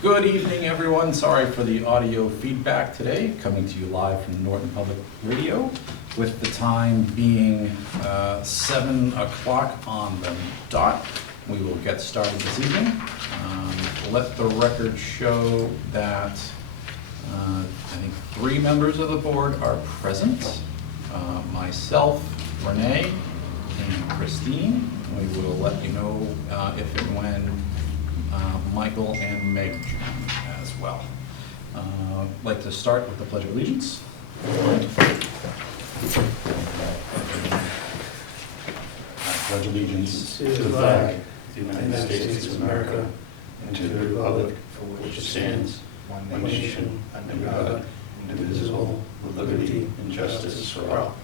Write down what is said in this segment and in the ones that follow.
Good evening, everyone. Sorry for the audio feedback today. Coming to you live from Norton Public Radio, with the time being 7 o'clock on the dot. We will get started this evening. Let the record show that I think 3 members of the board are present. Myself, Renee, and Christine. We will let you know if and when Michael and Meg join as well. I'd like to start with the Pledge of Allegiance. I pledge allegiance to the flag of the United States of America and to the republic for which it stands, one nation, under God, indivisible, with liberty and justice for all.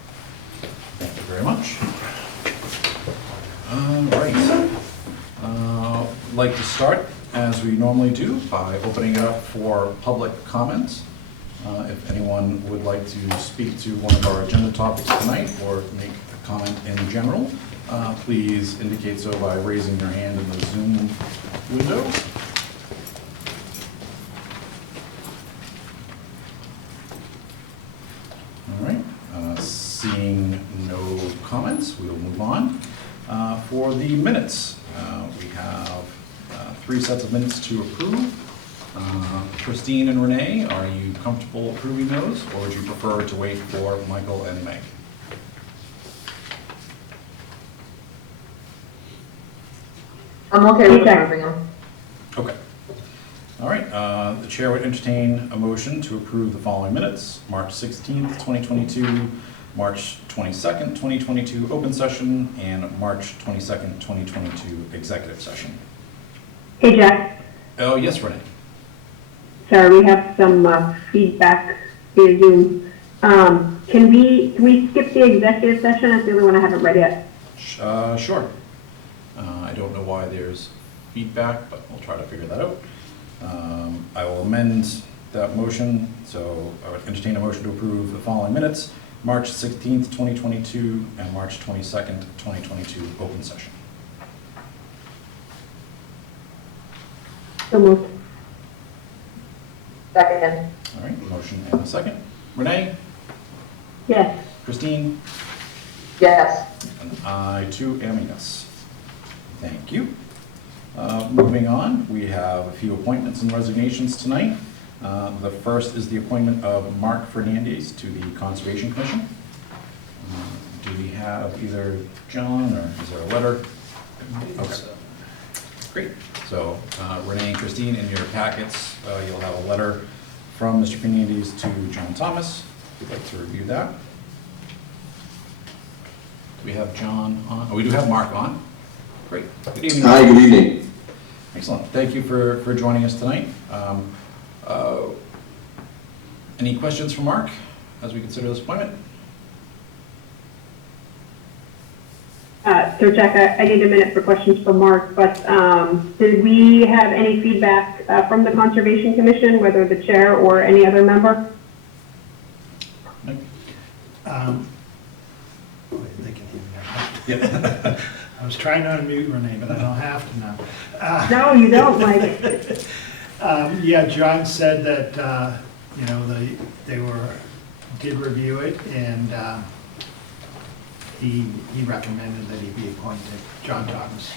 Thank you very much. All right. I'd like to start, as we normally do, by opening it up for public comments. If anyone would like to speak to one of our agenda topics tonight or make a comment in general, please indicate so by raising your hand in the Zoom window. All right. Seeing no comments, we will move on. For the minutes, we have 3 sets of minutes to approve. Christine and Renee, are you comfortable approving those, or would you prefer to wait for Michael and Meg? I'm okay with approving them. Okay. All right. The chair would entertain a motion to approve the following minutes: March 16th, 2022, March 22nd, 2022 open session, and March 22nd, 2022 executive session. Hey, Jack. Oh, yes, Renee. Sorry, we have some feedback via Zoom. Can we skip the executive session? That's the only one I haven't read yet. Sure. I don't know why there's feedback, but we'll try to figure that out. I will amend that motion, so I would entertain a motion to approve the following minutes: March 16th, 2022, and March 22nd, 2022 open session. So moved. Second. All right, motion and a second. Renee? Yes. Christine? Yes. And I too am a yes. Thank you. Moving on, we have a few appointments and resignations tonight. The first is the appointment of Mark Fernandez to the Conservation Commission. Do we have either John, or is there a letter? Okay. Great. So Renee and Christine, in your packets, you'll have a letter from Mr. Fernandez to John Thomas. If you'd like to review that. Do we have John on? Oh, we do have Mark on. Great. Good evening. Hi, good evening. Excellent. Thank you for joining us tonight. Any questions for Mark as we consider this appointment? So Jack, I need a minute for questions for Mark, but did we have any feedback from the Conservation Commission, whether the chair or any other member? No? They can hear me now. Yeah. I was trying to unmute Renee, but I don't have to now. No, you don't, Mike. Yeah, John said that, they did review it, and he recommended that he be appointed, John Thomas.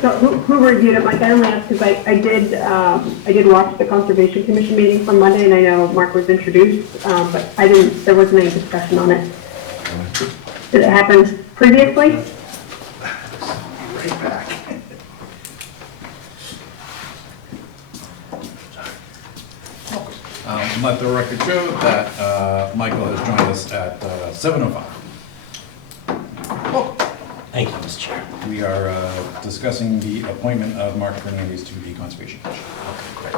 So who reviewed it, Mike? I only asked because I did watch the Conservation Commission meeting from Monday, and I know Mark was introduced, but there wasn't any discussion on it. Did it happen previously? Right back. Let the record show that Michael has joined us at 7:05. Well, Thank you, Mr. Chair. we are discussing the appointment of Mark Fernandez to the Conservation Commission. Okay, great.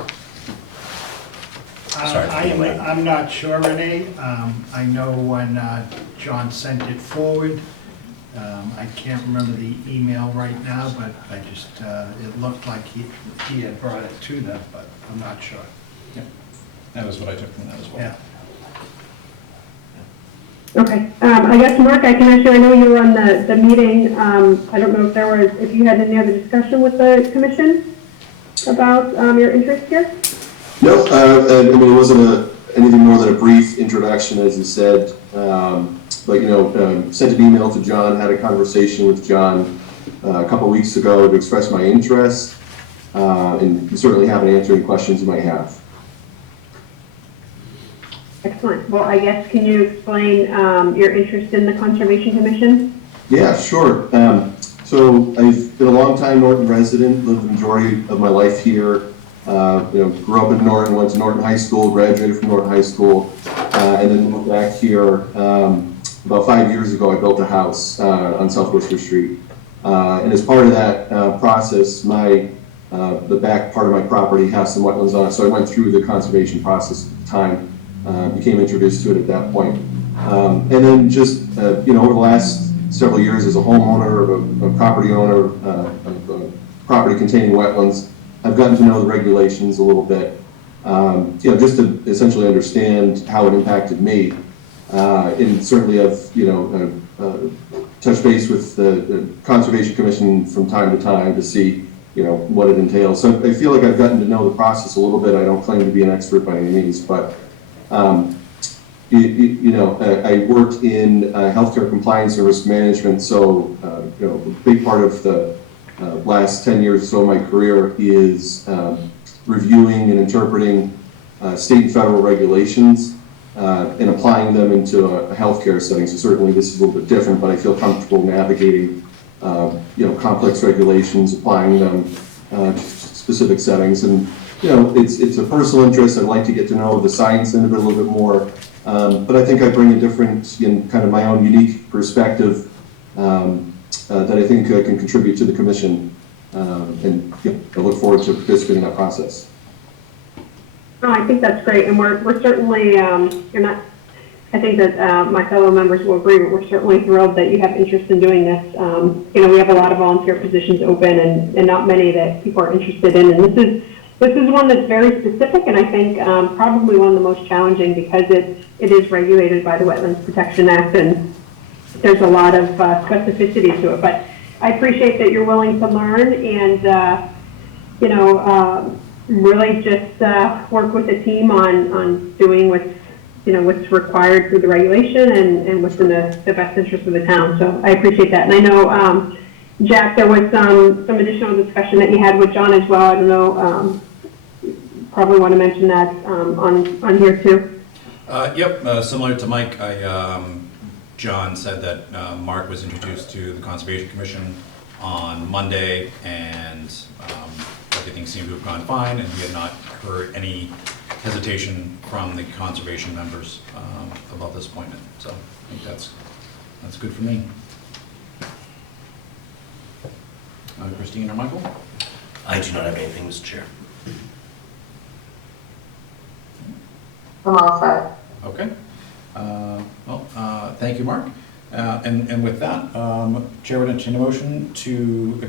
Sorry for being late. I'm not sure, Renee. I know when John sent it forward, I can't remember the email right now, but I just, it looked like he had brought it to them, but I'm not sure. Yep. That was what I took from that as well. Yeah. Okay, I guess, Mark, I can assure, I know you were on the meeting. I don't know if you had any other discussion with the commission? about your interest here? No, I mean, it wasn't anything more than a brief introduction, as you said. But, sent an email to John, had a conversation with John a couple weeks ago to express my interest, and certainly happy to answer any questions you might have. Excellent. Well, I guess, can you explain your interest in the Conservation Commission? Yeah, sure. So I've been a long-time Norton resident, lived the majority of my life here. Grew up in Norton, went to Norton High School, graduated from Norton High School, and then moved back here. About 5 years ago, I built a house on South Worcester Street. And as part of that process, the back part of my property has some wetlands on it, so I went through the conservation process at the time, became introduced to it at that point. And then just, over the last several years as a homeowner, a property owner, of a property containing wetlands, I've gotten to know the regulations a little bit, just to essentially understand how it impacted me. And certainly I've, touched base with the Conservation Commission from time to time to see, what it entails. So I feel like I've gotten to know the process a little bit. I don't claim to be an expert by any means, but, I worked in healthcare compliance and risk management, so, a big part of the last 10 years or so of my career is reviewing and interpreting state and federal regulations and applying them into a healthcare setting. So certainly this is a little bit different, but I feel comfortable navigating complex regulations, applying them to specific settings. And it's a personal interest. I'd like to get to know the science end of it a little bit more, but I think I bring a different, kind of my own unique perspective that I think can contribute to the commission, and I look forward to participating in that process. No, I think that's great, and we're certainly, I think that my fellow members will agree, but we're certainly thrilled that you have interest in doing this. We have a lot of volunteer positions open and not many that people are interested in, and this is one that's very specific, and I think probably one of the most challenging because it is regulated by the Wetlands Protection Act, and there's a lot of specificity to it. But I appreciate that you're willing to learn and, really just work with the team on doing what's required through the regulation and what's in the best interest of the town. So I appreciate that. And I know, Jack, there was some additional discussion that you had with John as well. I don't know, probably want to mention that on here too. Yep, similar to Mike, John said that Mark was introduced to the Conservation Commission on Monday, and everything seemed to have gone fine, and he had not heard any hesitation from the conservation members about this appointment. So I think that's good for me. Christine or Michael? I do not have anything, Mr. Chair. I'm all set. Okay. Thank you, Mark. And with that, Chair would entertain a motion to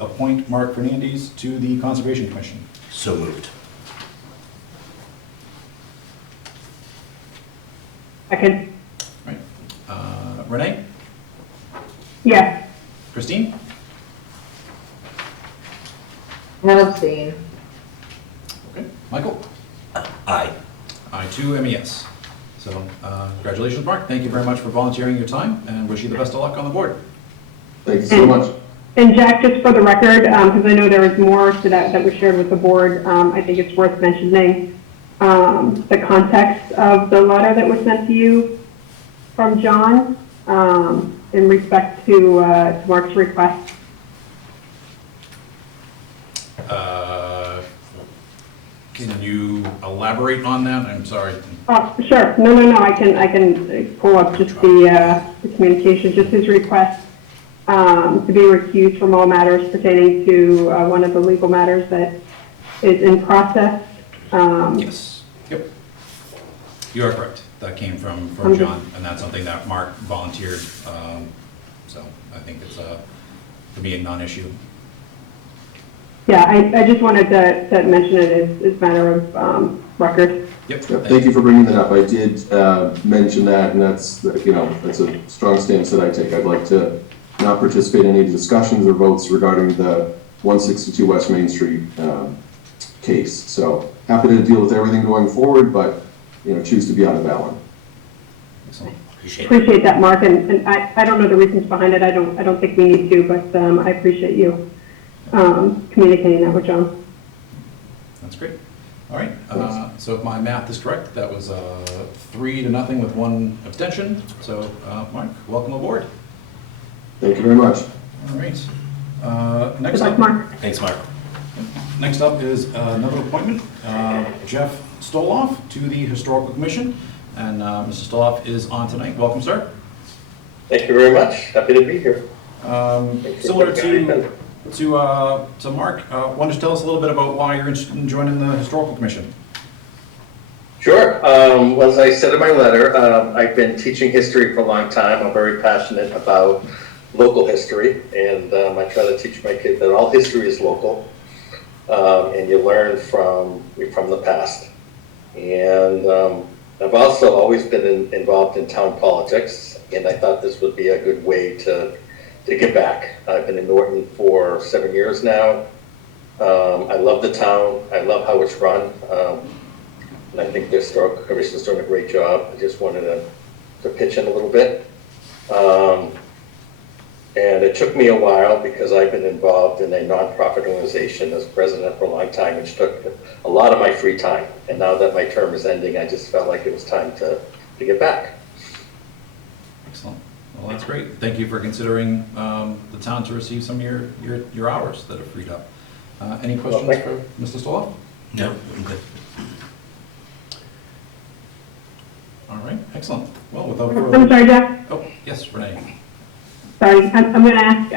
appoint Mark Fernandez to the Conservation Commission. So moved. Second. Right. Renee? Yes. Christine? And abstain. Okay. Michael? Aye. I too am a yes. So congratulations, Mark. Thank you very much for volunteering your time, and wish you the best of luck on the board. Thank you so much. And Jack, just for the record, because I know there was more to that was shared with the board, I think it's worth mentioning the context of the letter that was sent to you from John in respect to Mark's request. Can you elaborate on that? I'm sorry. Oh, sure. No. I can pull up just the communication, just his request to be recused from all matters pertaining to one of the legal matters that is in process. Yes. Yep. You are correct. That came from John, and that's something that Mark volunteered. So I think it's to me a non-issue. Yeah, I just wanted to mention it as matter of record. Yep. Thank you for bringing that up. I did mention that, and that's a strong stance that I take. I'd like to not participate in any discussions or votes regarding the 162 West Main Street case. So happy to deal with everything going forward, but, choose to be out of that one. Excellent. Appreciate that, Mark, and I don't know the reasons behind it. I don't think we need to, but I appreciate you communicating that with John. That's great. All right, so if my math is correct, that was 3-0 with 1 abstention. So, Mark, welcome aboard. Thank you very much. All right. Good Next luck, up, Mark. Thanks, Mark. next up is another appointment, Jeff Stoloff to the Historical Commission. And Mr. Stoloff is on tonight. Welcome, sir. Thank you very much. Happy to be here. Similar to Mark, why don't you tell us a little bit about why you're interested in joining the Historical Commission? Sure. Well, as I said in my letter, I've been teaching history for a long time. I'm very passionate about local history, and I try to teach my kids that all history is local, and you learn from the past. And I've also always been involved in town politics, and I thought this would be a good way to get back. I've been in Norton for 7 years now. I love the town. I love how it's run. And I think the Historical Commission is doing a great job. I just wanted to pitch in a little bit. And it took me a while because I've been involved in a nonprofit organization as president for a long time, which took a lot of my free time. And now that my term is ending, I just felt like it was time to get back. Excellent. Well, that's great. Thank you for considering the town to receive some of your hours that are freed up. Any questions for Mr. Stoloff? No, I'm good. All right, excellent. Well, without further... I'm sorry, Jeff. Oh, yes, Renee. Sorry, I'm going to ask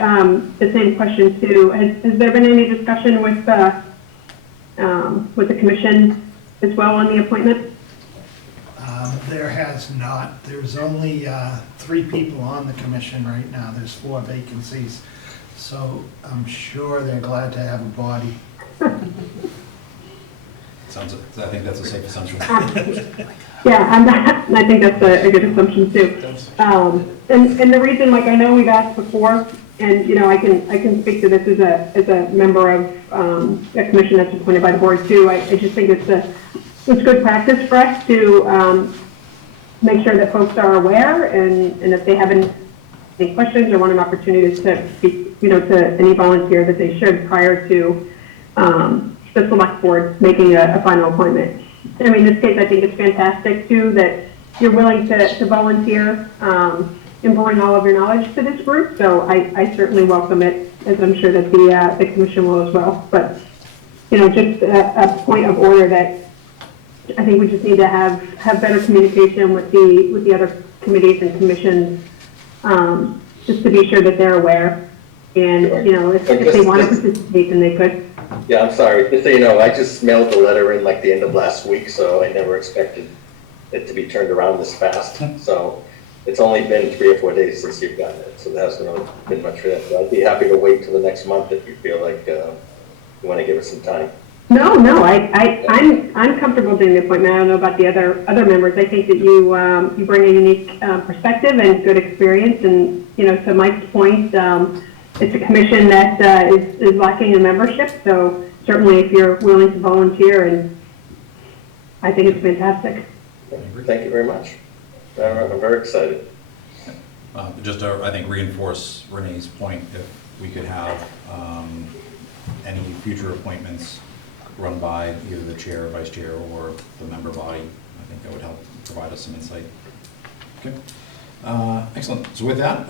the same question too. Has there been any discussion with the commission as well on the appointment? There has not. There's only 3 people on the commission right now. There's 4 vacancies. So I'm sure they're glad to have a body. I think that's a safe assumption. Yeah, I think that's a good assumption too. And the reason, like I know we've asked before, and I can speak to this as a member of a commission that's appointed by the board too. I just think it's good practice for us to make sure that folks are aware, and if they have any questions or want an opportunity to speak, to any volunteer, that they should prior to the select board making a final appointment. I mean, in this case, I think it's fantastic too that you're willing to volunteer and bring all of your knowledge to this group. So I certainly welcome it, as I'm sure that the commission will as well. But just a point of order that I think we just need to have better communication with the other committees and commissions, just to be sure that they're aware. And if they want to participate, then they could. Yeah, I'm sorry. Just so you know, I just mailed the letter in like the end of last week, so I never expected it to be turned around this fast. So it's only been 3 or 4 days since you've gotten it, so there hasn't really been much for that. So I'd be happy to wait till the next month if you feel like you want to give it some time. No, I'm comfortable doing the appointment. I don't know about the other members. I think that you bring a unique perspective and good experience, and to Mike's point, it's a commission that is lacking in membership. So certainly, if you're willing to volunteer, and I think it's fantastic. Thank you very much. I'm very excited. Just to, I think, reinforce Renee's point, if we could have any future appointments run by either the chair or vice chair or the member body, I think that would help provide us some insight. Okay. Excellent. So with that,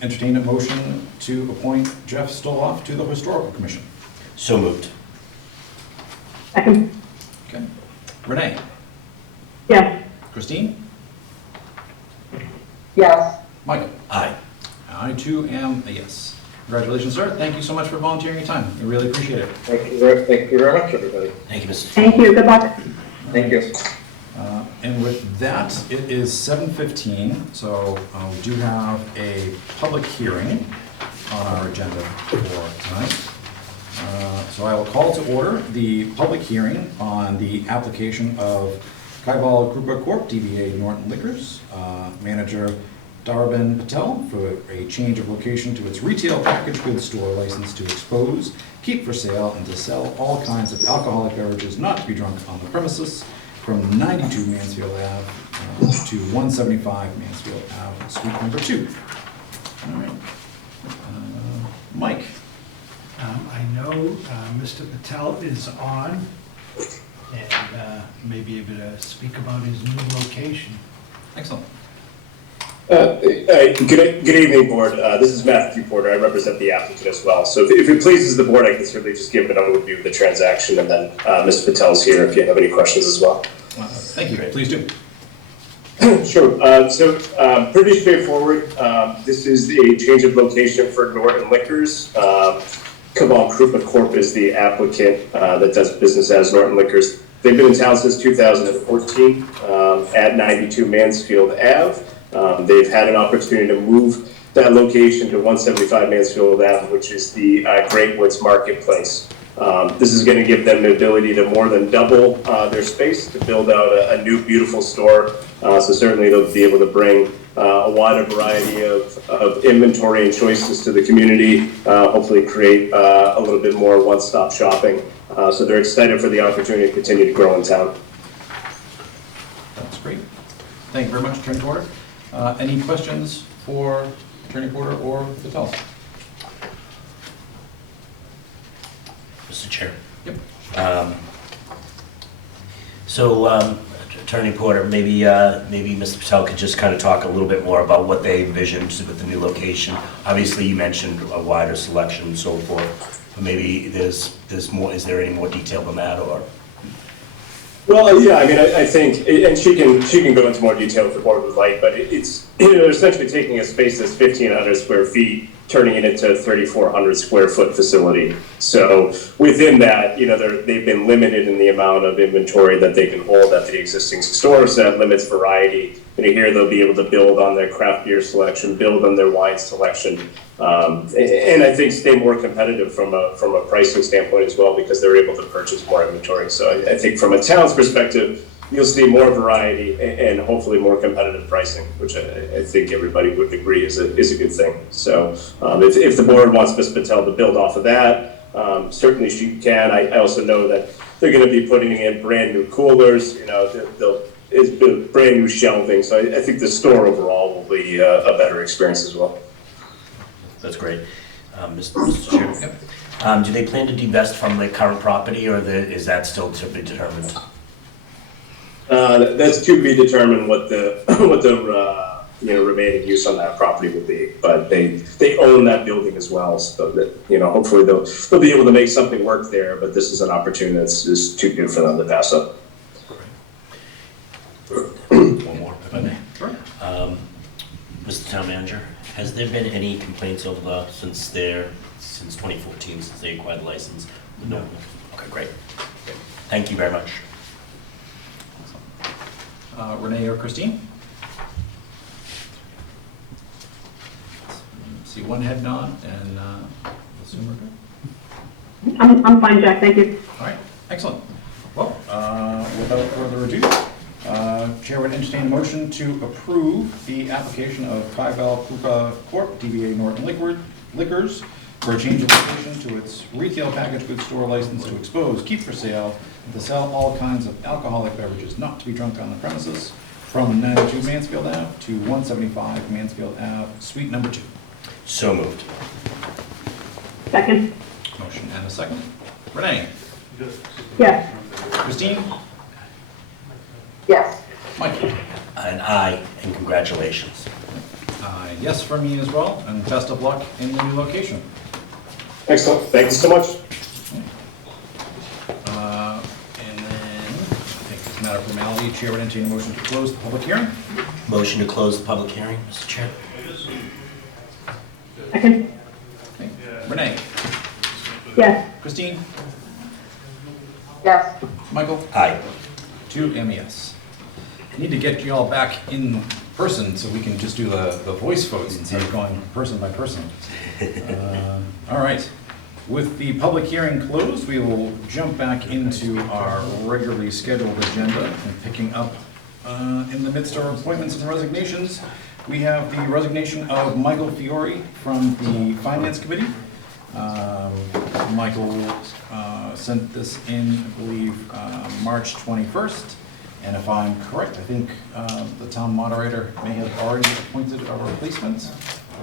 entertain a motion to appoint Jeff Stoloff to the Historical Commission. So moved. Second. Okay. Renee? Yes. Christine? Yes. Michael? Aye. I too am a yes. Congratulations, sir. Thank you so much for volunteering your time. We really appreciate it. Thank you very much, everybody. Thank you, Mr. Thank you. Good luck. Thank you. And with that, it is 7:15, so we do have a public hearing on our agenda for tonight. So I will call to order the public hearing on the application of Kaibal Grupa Corp., DBA Norton Liquors, manager Darben Patel for a change of location to its retail packaged goods store license to expose, keep for sale, and to sell all kinds of alcoholic beverages not to be drunk on the premises from 92 Mansfield Ave to 175 Mansfield Ave, suite number 2. All right. Mike? I know Mr. Patel is on, and may be able to speak about his new location. Excellent. Good evening, Board. This is Matthew Porter. I represent the applicant as well. So if it pleases the Board, I can certainly just give an overview of the transaction, and then Mr. Patel's here if you have any questions as well. Thank you. Please do. Sure. So pretty straightforward. This is a change of location for Norton Liquors. Cabal Krupa Corp is the applicant that does business as Norton Liquors. They've been in town since 2014 at 92 Mansfield Ave. They've had an opportunity to move that location to 175 Mansfield Ave, which is the Great Woods Marketplace. This is going to give them the ability to more than double their space to build out a new beautiful store. So certainly they'll be able to bring a wider variety of inventory and choices to the community, hopefully create a little bit more one-stop shopping. So they're excited for the opportunity to continue to grow in town. That's great. Thank you very much, Attorney Porter. Any questions for Attorney Porter or Patel? Mr. Chair. Yep. So, Attorney Porter, maybe Mr. Patel could just kind of talk a little bit more about what they envisioned with the new location. Obviously, you mentioned a wider selection and so forth, but maybe there's more. Is there any more detail than that, or? Well, yeah, I mean, I think, and she can go into more detail if the board would like, but it's essentially taking a space that's 1,500 square feet, turning it into a 3,400 square foot facility. So within that, they've been limited in the amount of inventory that they can hold at the existing store, so that limits variety. Here they'll be able to build on their craft beer selection, build on their wine selection, and I think stay more competitive from a pricing standpoint as well, because they're able to purchase more inventory. So I think from a town's perspective, you'll see more variety and hopefully more competitive pricing, which I think everybody would agree is a good thing. So if the board wants Ms. Patel to build off of that, certainly she can. I also know that they're going to be putting in brand new coolers. It's brand new shelving. So I think the store overall will be a better experience as well. That's great. Mr. Chair. Do they plan to divest from the current property, or is that still to be determined? That's to be determined what the remaining use on that property will be. But they own that building as well, so that hopefully they'll be able to make something work there. But this is an opportunity that's just too good for them to pass up. One more, if I may. Sure. Mr. Town Manager, has there been any complaints over since 2014, since they acquired the license? No. Okay, great. Thank you very much. Renee or Christine? See one head nod, and assume we're good. I'm fine, Jack, thank you. All right, excellent. Well, without further ado, Chair would entertain a motion to approve the application of Cabal Krupa Corp., DBA Norton Liquors, for a change of location to its retail packaged goods store license to expose, keep for sale, and to sell all kinds of alcoholic beverages not to be drunk on the premises from 92 Mansfield Ave to 175 Mansfield Ave, suite number 2. So moved. Second. Motion and a second. Renee? Yes. Christine? Yes. Mike? And aye, and congratulations. Yes for me as well, and best of luck in the new location. Excellent. Thank you so much. And then, I think it's a matter of formality, Chair would entertain a motion to close the public hearing. Motion to close the public hearing, Mr. Chair. Second. Okay. Renee? Yes. Christine? Yes. Michael? Aye. 2 MES. Need to get you all back in person so we can just do the voice votes instead of going person by person. All right. With the public hearing closed, we will jump back into our regularly scheduled agenda and picking up in the midst of appointments and resignations. we have the resignation of Michael Fiore from the Finance Committee. Michael sent this in, I believe, March 21st. And if I'm correct, I think the town moderator may have already appointed a replacement,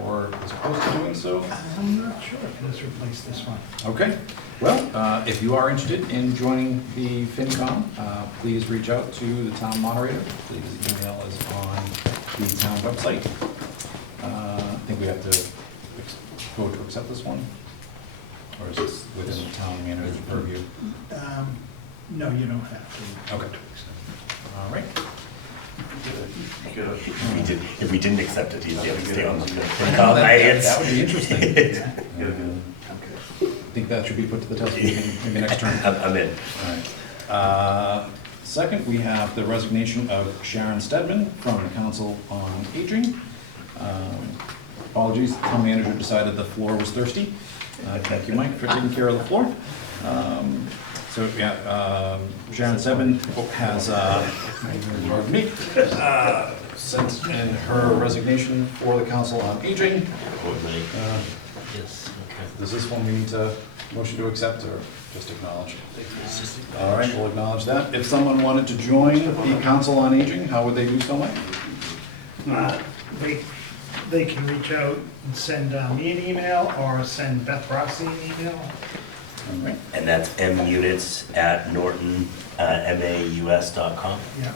or is close to doing so. I'm not sure if this replaced this one. Okay, well, if you are interested in joining the FinCom, please reach out to the town moderator. His email is on the town website. I think we have to vote to accept this one, or is this within the town manager's purview? No, you don't have to. Okay. All right. If we didn't accept it, he'd be able to stay on the That would be interesting. I think that should be put to the test maybe next term. I'm in. All right. Second, we have the resignation of Sharon Stedman from the Council on Aging. Apologies, the town manager decided the floor was thirsty. Thank you, Mike, for taking care of the floor. So, yeah, Sharon Stedman has, sent in her resignation for the Council on Aging. Yes, okay. Does this one we need to motion to accept or just acknowledge? All right, we'll acknowledge that. If someone wanted to join the Council on Aging, how would they do so, Mike? They can reach out and send me an email or send Beth Rossi an email. All right. And that's munits@nortonmaus.com. Yeah.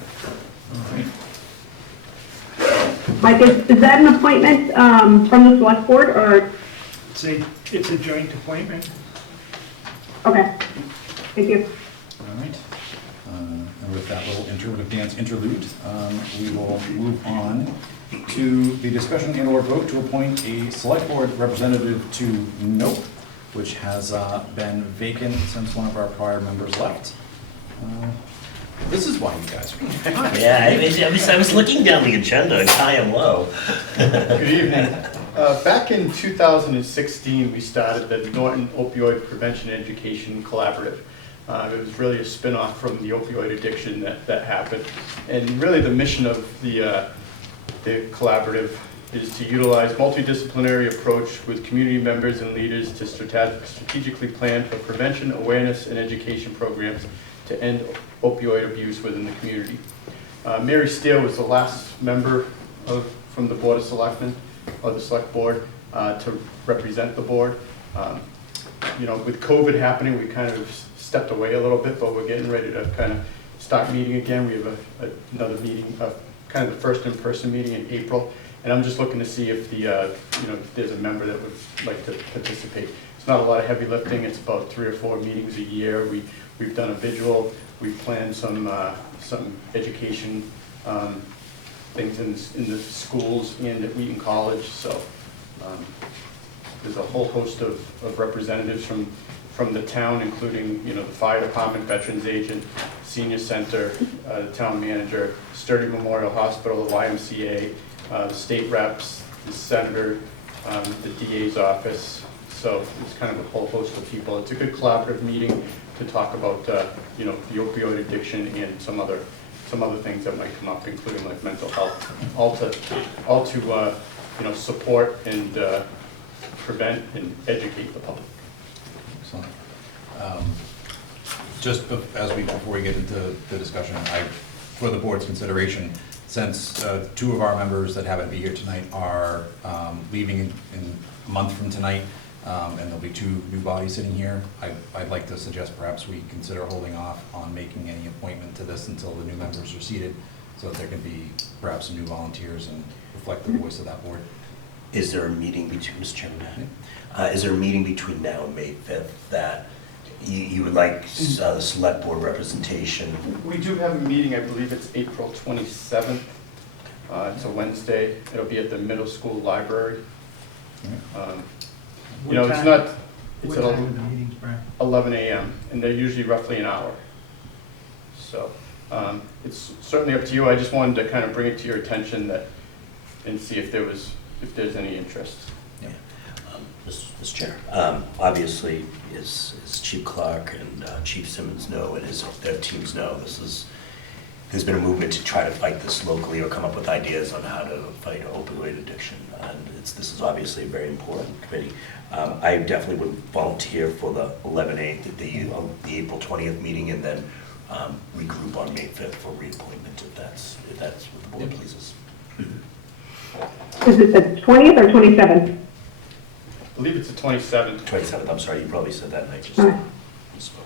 All right. Mike, is that an appointment from the select board, or? It's a joint appointment. Okay, thank you. All right. And with that little interpretive dance interlude, we will move on to the discussion and or vote to appoint a select board representative to NOPE, which has been vacant since one of our prior members left. This is why you guys are here. Yeah, I was looking down the agenda, high and low. Good evening. Back in 2016, we started the Norton Opioid Prevention Education Collaborative. It was really a spin-off from the opioid addiction that happened. And really the mission of the collaborative is to utilize multidisciplinary approach with community members and leaders to strategically plan for prevention, awareness, and education programs to end opioid abuse within the community. Mary Steele was the last member from the Board of Selectmen, or the Select Board, to represent the board. With COVID happening, we kind of stepped away a little bit, but we're getting ready to kind of start meeting again. We have another meeting, kind of the first in-person meeting in April, and I'm just looking to see if if there's a member that would like to participate. It's not a lot of heavy lifting. It's about 3 or 4 meetings a year. We've done a visual. We've planned some education things in the schools and at Wheaton College. So there's a whole host of representatives from the town, including the fire department, veterans agent, senior center, the town manager, Sturdy Memorial Hospital, the YMCA, the state reps, the senator, the DA's office. So it's kind of a whole host of people. It's a good collaborative meeting to talk about the opioid addiction and some other things that might come up, including like mental health, all to support and prevent and educate the public. Excellent. Just before we get into the discussion, for the board's consideration, since 2 of our members that haven't be here tonight are leaving in a month from tonight, and there'll be 2 new bodies sitting here, I'd like to suggest perhaps we consider holding off on making any appointment to this until the new members are seated, so that there can be perhaps some new volunteers and reflect the voice of that board. Is there a meeting between, Mr. Chairman, is there a meeting between now and May 5th that you would like the select board representation? We do have a meeting, I believe it's April 27th. It's a Wednesday. It'll be at the middle school library. What It's time- not, What it's time at are the meetings, Brian? 11 a.m. and they're usually roughly an hour. So it's certainly up to you. I just wanted to kind of bring it to your attention and see if there's any interest. Yeah. Mr. Chair, obviously, as Chief Clark and Chief Simmons know, and as their teams know, this there's been a movement to try to fight this locally or come up with ideas on how to fight opioid addiction. And this is obviously a very important committee. I definitely would volunteer for the 11/8, the April 20th meeting, and then regroup on May 5th for reappointment if that's what the board pleases. Is it the 20th or 27th? I believe it's the 27th. 27th, I'm sorry, you probably said that and I just Okay. misspoke.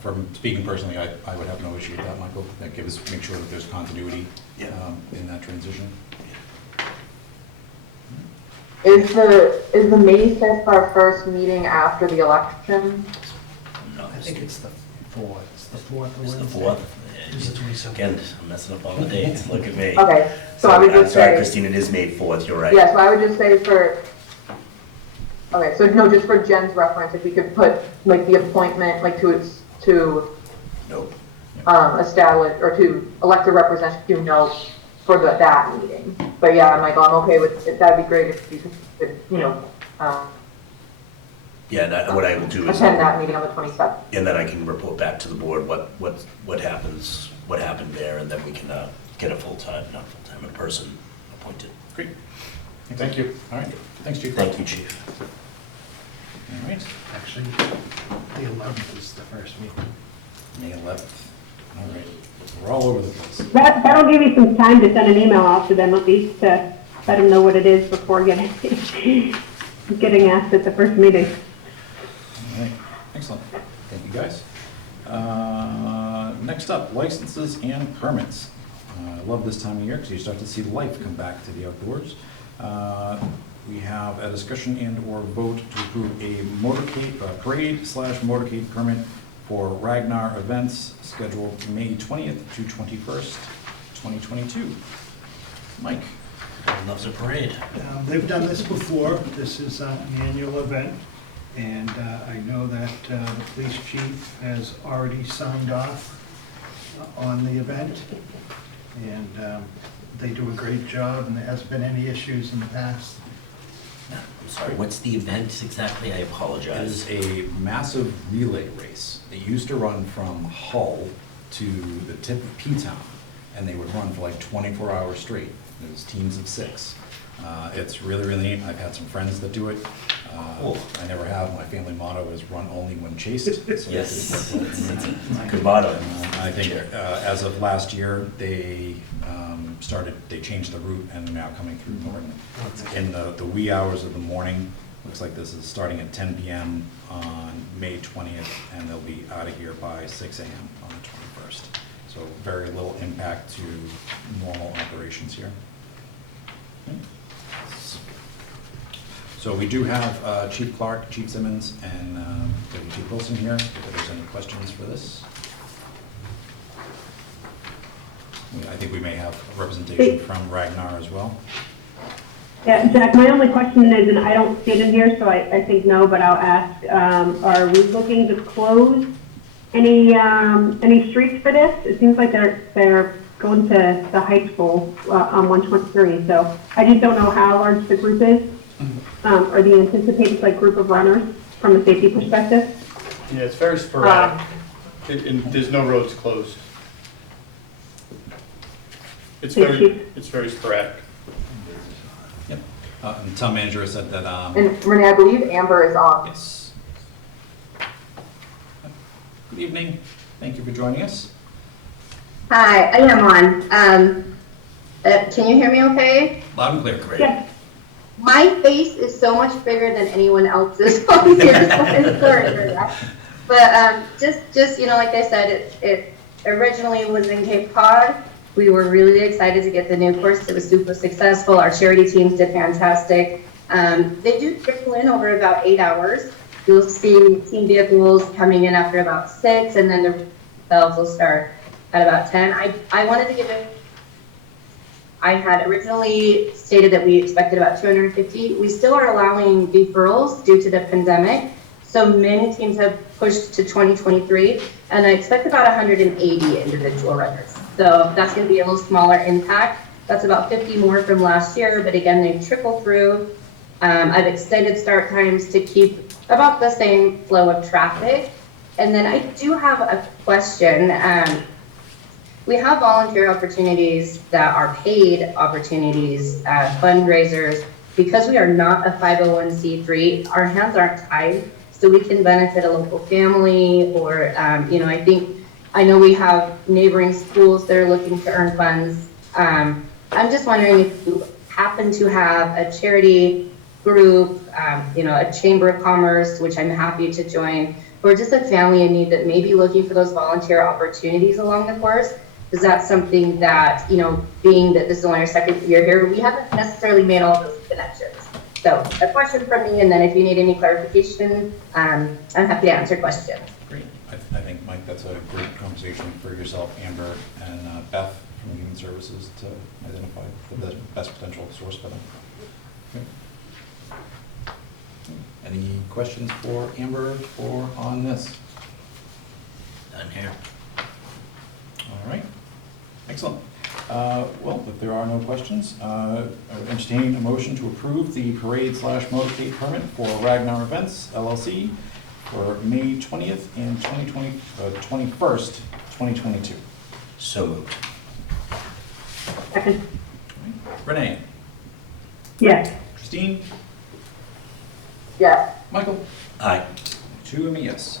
From speaking personally, I would have no issue with that, Michael. That make sure that there's continuity Yeah. in that transition. Is the May 5th our first meeting after the election? No, I think it's the 4th. It's the 4th. it's the 4th. Again, I'm messing up all the dates, look at me. Okay, so I would I'm just sorry, say, Christine, it is May 4th, you're right. yeah, so I would just say okay, so no, just for Jen's reference, if we could put like the appointment, like to Nope. establish or to elect a representative note for that meeting. But yeah, Michael, I'm okay with it. That'd be great if you could, Yeah, and what I will do is, attend that meeting on the 27th. and then I can report back to the board what happened there, and then we can get a not full-time, a person appointed. Great. Thank you. All right. Thanks, Chief. Thank you, Chief. All right. Actually, the 11th is the first meeting. May 11th. All right. We're all over the place. That'll give you some time to send an email out to them at least to let them know what it is before getting asked at the first meeting. All right. Excellent. Thank you, guys. Next up, licenses and permits. I love this time of year because you start to see life come back to the outdoors. We have a discussion and/or vote to approve a parade/motorcade permit for Ragnar events scheduled May 20th to 21st, 2022. Mike. Loves a parade. They've done this before. This is an annual event, and I know that the police chief has already signed off on the event, and they do a great job, and there hasn't been any issues in the past. I'm sorry, what's the event exactly? I It apologize. is a massive relay race. They used to run from Hull to the tip of P-Town, and they would run for like 24 hours straight. There's teams of 6. It's really, really neat. I've had some friends that do it. Cool. I never have. My family motto is run only when chased. So Yes, that's what it's- it's a good motto. I think as of last year, they changed the route and are now coming through Norton. In the wee hours of the morning. Looks like this is starting at 10 p.m. on May 20th, and they'll be out of here by 6 a.m. on the 21st. So very little impact to normal operations here. Okay. So we do have Chief Clark, Chief Simmons, and Deputy Chief Wilson here, if there's any questions for this. I think we may have representation from Ragnar as well. Yeah, Jack, my only question is, and I don't see it in here, so I think no, but I'll ask, are we looking to close any streets for this? It seems like they're going to the high school on 123, so I just don't know how large the group is, or the anticipated group of runners from a safety perspective. Yeah, it's very sporadic. And there's no roads closed. It's very sporadic. Yep. And town manager has said that, And Renee, I believe Amber is on. yes. Good evening. Thank you for joining us. Hi, I am on. Can you hear me okay? Loud and clear, great. Yes. My face is so much bigger than anyone else's on here, so I'm sorry for that. But just like I said, it originally was in Cape Cod. We were really excited to get the new course. It was super successful. Our charity teams did fantastic. They do trickle in over about 8 hours. You'll see team vehicles coming in after about 6, and then the themselves will start at about 10. I wanted to give it. I had originally stated that we expected about 250. We still are allowing deferrals due to the pandemic. So many teams have pushed to 2023, and I expect about 180 individual runners. So that's going to be a little smaller impact. That's about 50 more from last year, but again, they trickle through. I've extended start times to keep about the same flow of traffic. And then I do have a question. We have volunteer opportunities that are paid opportunities, fundraisers. Because we are not a 501c3, our hands aren't tied, so we can benefit a local family or, I know we have neighboring schools that are looking to earn funds. I'm just wondering if you happen to have a charity group, a chamber of commerce, which I'm happy to join, or just a family in need that may be looking for those volunteer opportunities along the course. Is that something that, being that this is only our second year here, we haven't necessarily made all those connections. So a question from me, and then if you need any clarification, I'm happy to answer questions. Great. I think, Mike, that's a great conversation for yourself, Amber, and Beth from Human Services to identify the best potential source for them. Okay. Any questions for Amber or on this? None here. All right. Excellent. Well, if there are no questions, I would entertain a motion to approve the parade/motorcade permit for Ragnar Events LLC for May 20th and 21st, 2022. So moved. Second. Renee? Yes. Christine? Yes. Michael? Aye. Two and me, yes.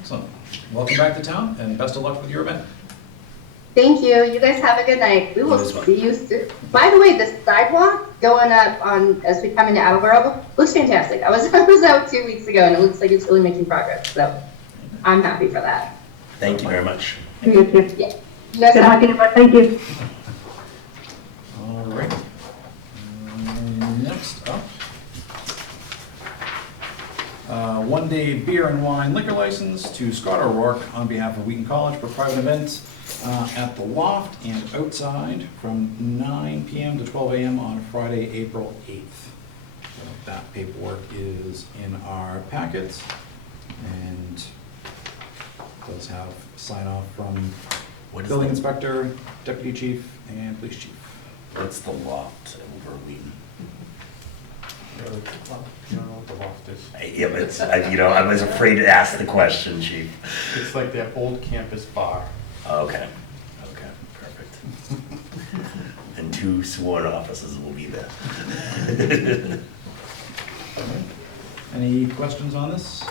Excellent. Welcome back to town and best of luck with your event. Thank you. You guys have a good night. We will You as well. see you soon. By the way, the sidewalk going up on as we come into Attleboro looks fantastic. I was out 2 weeks ago and it looks like it's really making progress. So I'm happy for that. Thank you very much. Thank you. Yeah. You guys Good have luck, Amber. Thank you. All right. Next up, one-day beer and wine liquor license to Scott O'Rourke on behalf of Wheaton College for private events at the Loft and outside from 9 p.m. to 12 a.m. on Friday, April 8th. So that paperwork is in our packets and does have sign off from What is building the- inspector, deputy chief, and police chief. What's the Loft over Wheaton? You don't know what the Loft is. Yeah, but it's, I was afraid to ask the question, chief. It's like their old campus bar. Okay, perfect. And 2 sworn officers will be there. Any questions on this?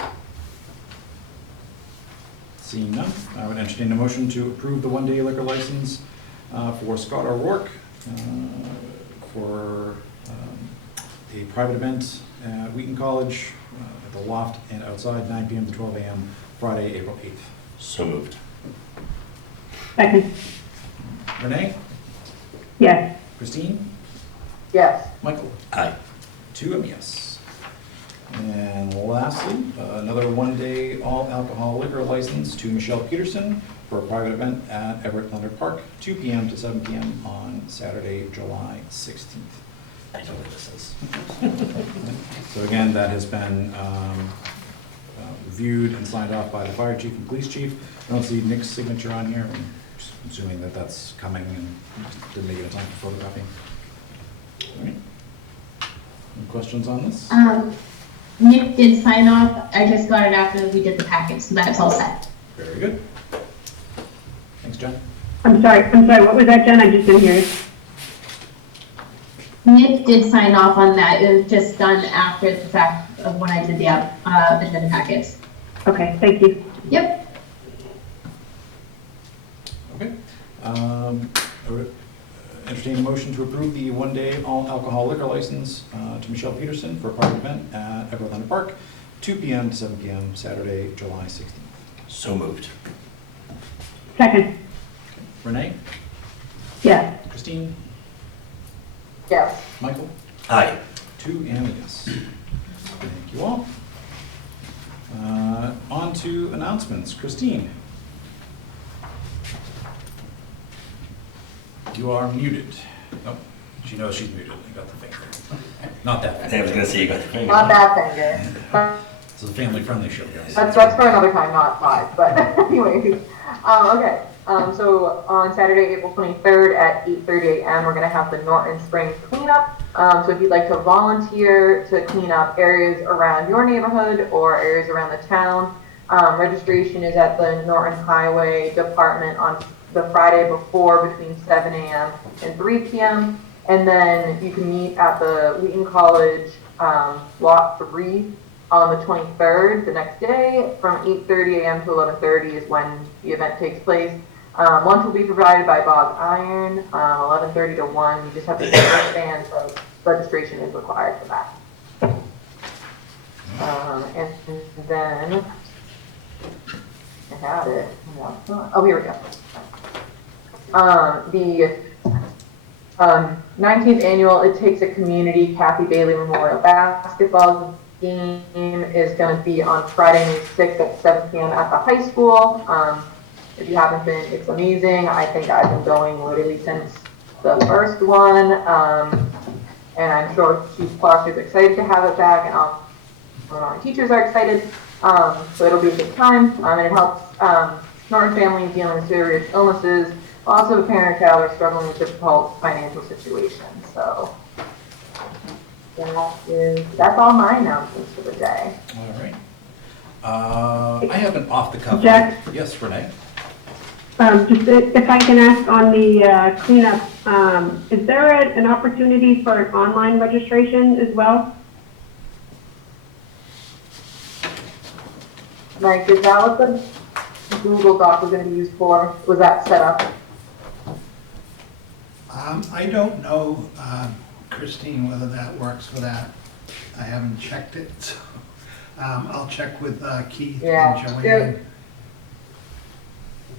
Seeing none, I would entertain a motion to approve the one-day liquor license for Scott O'Rourke for a private event at Wheaton College at the Loft and outside, 9 p.m. to 12 a.m., Friday, April 8th. So moved. Second. Renee? Yes. Christine? Yes. Michael? Aye. 2 and yes. And lastly, another one-day all-alcohol liquor license to Michelle Peterson for a private event at Everett Leonard Park, 2 p.m. to 7 p.m. on Saturday, July 16th. I know what this is. So again, that has been reviewed and signed off by the fire chief and police chief. I don't see Nick's signature on here. I'm assuming that that's coming and didn't make it in time for photographing. All right. Any questions on this? Nick did sign off. I just got it after we did the package, so that's all set. Very good. Thanks, Jen. I'm sorry, what was that, Jen? I just didn't hear you. Nick did sign off on that. It was just done after the fact of when I did the agenda packets. Okay, thank you. Yep. Okay. I would entertain a motion to approve the one-day all-alcohol liquor license to Michelle Peterson for a private event at Everett Leonard Park, 2 p.m. to 7 p.m., Saturday, July 16th. So moved. Second. Renee? Yes. Christine? Yes. Michael? Aye. 2 and a yes. Thank you all. On to announcements. Christine? You are muted. Oh, she knows she's muted. I got the finger. Not that I finger. was gonna say you got the finger. Not that finger. It's a family-friendly show, guys. That's for another time, not live, but anyway. Okay, so on Saturday, April 23rd at 8:30 a.m., we're gonna have the Norton Spring cleanup. So if you'd like to volunteer to clean up areas around your neighborhood or areas around the town, Registration is at the Norton Highway Department on the Friday before between 7 a.m. and 3 p.m. And then you can meet at the Wheaton College Lot 3 on the 23rd, the next day, from 8:30 a.m. to 11:30 is when the event takes place. Lunch will be provided by Bog Iron, 11:30 to 1. You just have to get a wristband, so registration is required for that. And then I had it. Oh, here we go. The 19th annual It Takes a Community Kathy Bailey Memorial Basketball game is going to be on Friday, May 6th at 7 p.m. at the high school. If you haven't been, it's amazing. I think I've been going literally since the first one. And I'm sure Chief Clark is excited to have it back, and all our teachers are excited. So it'll be a good time, and it helps Norton families dealing with serious illnesses. Also, a parent or child are struggling with difficult financial situations. So that's all my announcements for the day. All right. I have an off-the-cuff. Jack? Yes, Renee? Just if I can ask on the cleanup, is there an opportunity for an online registration as well? Like, is that what the Google Doc was going to be used for? Was that set up? I don't know, Christine, whether that works for that. I haven't checked it, so I'll check with Keith and Joanne.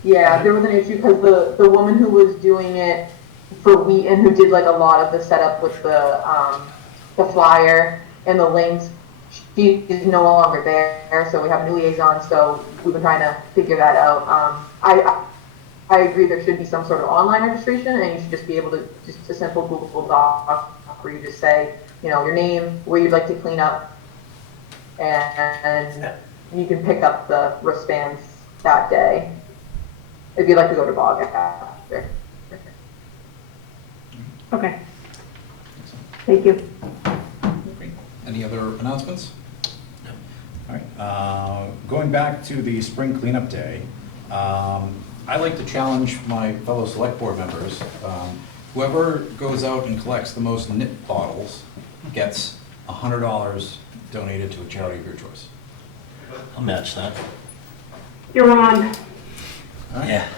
Yeah, there was an issue because the woman who was doing it for Wheaton, who did like a lot of the setup with the flyer and the links, she is no longer there. So we have a new liaison. So we've been trying to figure that out. I agree there should be some sort of online registration, and you should just be able to just a simple Google Doc where you just say, you know, your name, where you'd like to clean up, and you can pick up the wristbands that day. If you'd like to go to Bog after. Okay. Thank you. Great. Any other announcements? No. All right. Going back to the spring cleanup day, I'd like to challenge my fellow select board members. Whoever goes out and collects the most nip bottles gets $100 donated to a charity of your choice. I'll match that. You're on. All right. Yeah,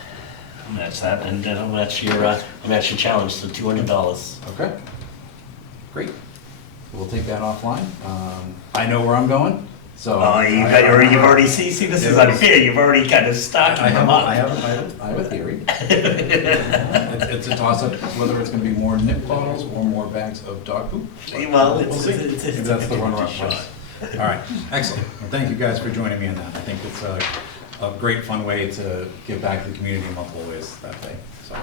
I'll match that, and I'll match your challenge, so $200. Okay. Great. We'll take that offline. I know where I'm going, so. Oh, you've already see, this is unfair, you've already kind of stuck I in the have mud. a theory. It's a toss-up whether it's going to be more nip bottles or more bags of dog poop. Well, We'll see. it's If that's the runner-up shot. price. All right, excellent. Well, thank you guys for joining me in that. I think it's a great, fun way to give back to the community in multiple ways that day. So,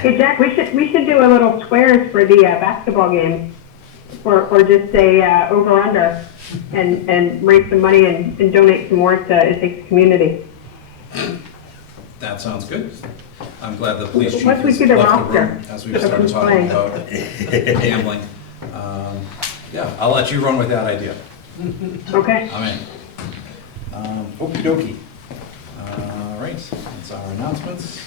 Hey Jack, we should do a little squares for the basketball game, or just say over/under, and raise some money and donate some more to It Takes a Community. that sounds good. I'm glad the police chief Once we has see the left the roster room as we've of started who's talking playing. about gambling. Yeah, I'll let you run with that idea. Okay. I'm in. Okey dokey. All right, that's our announcements.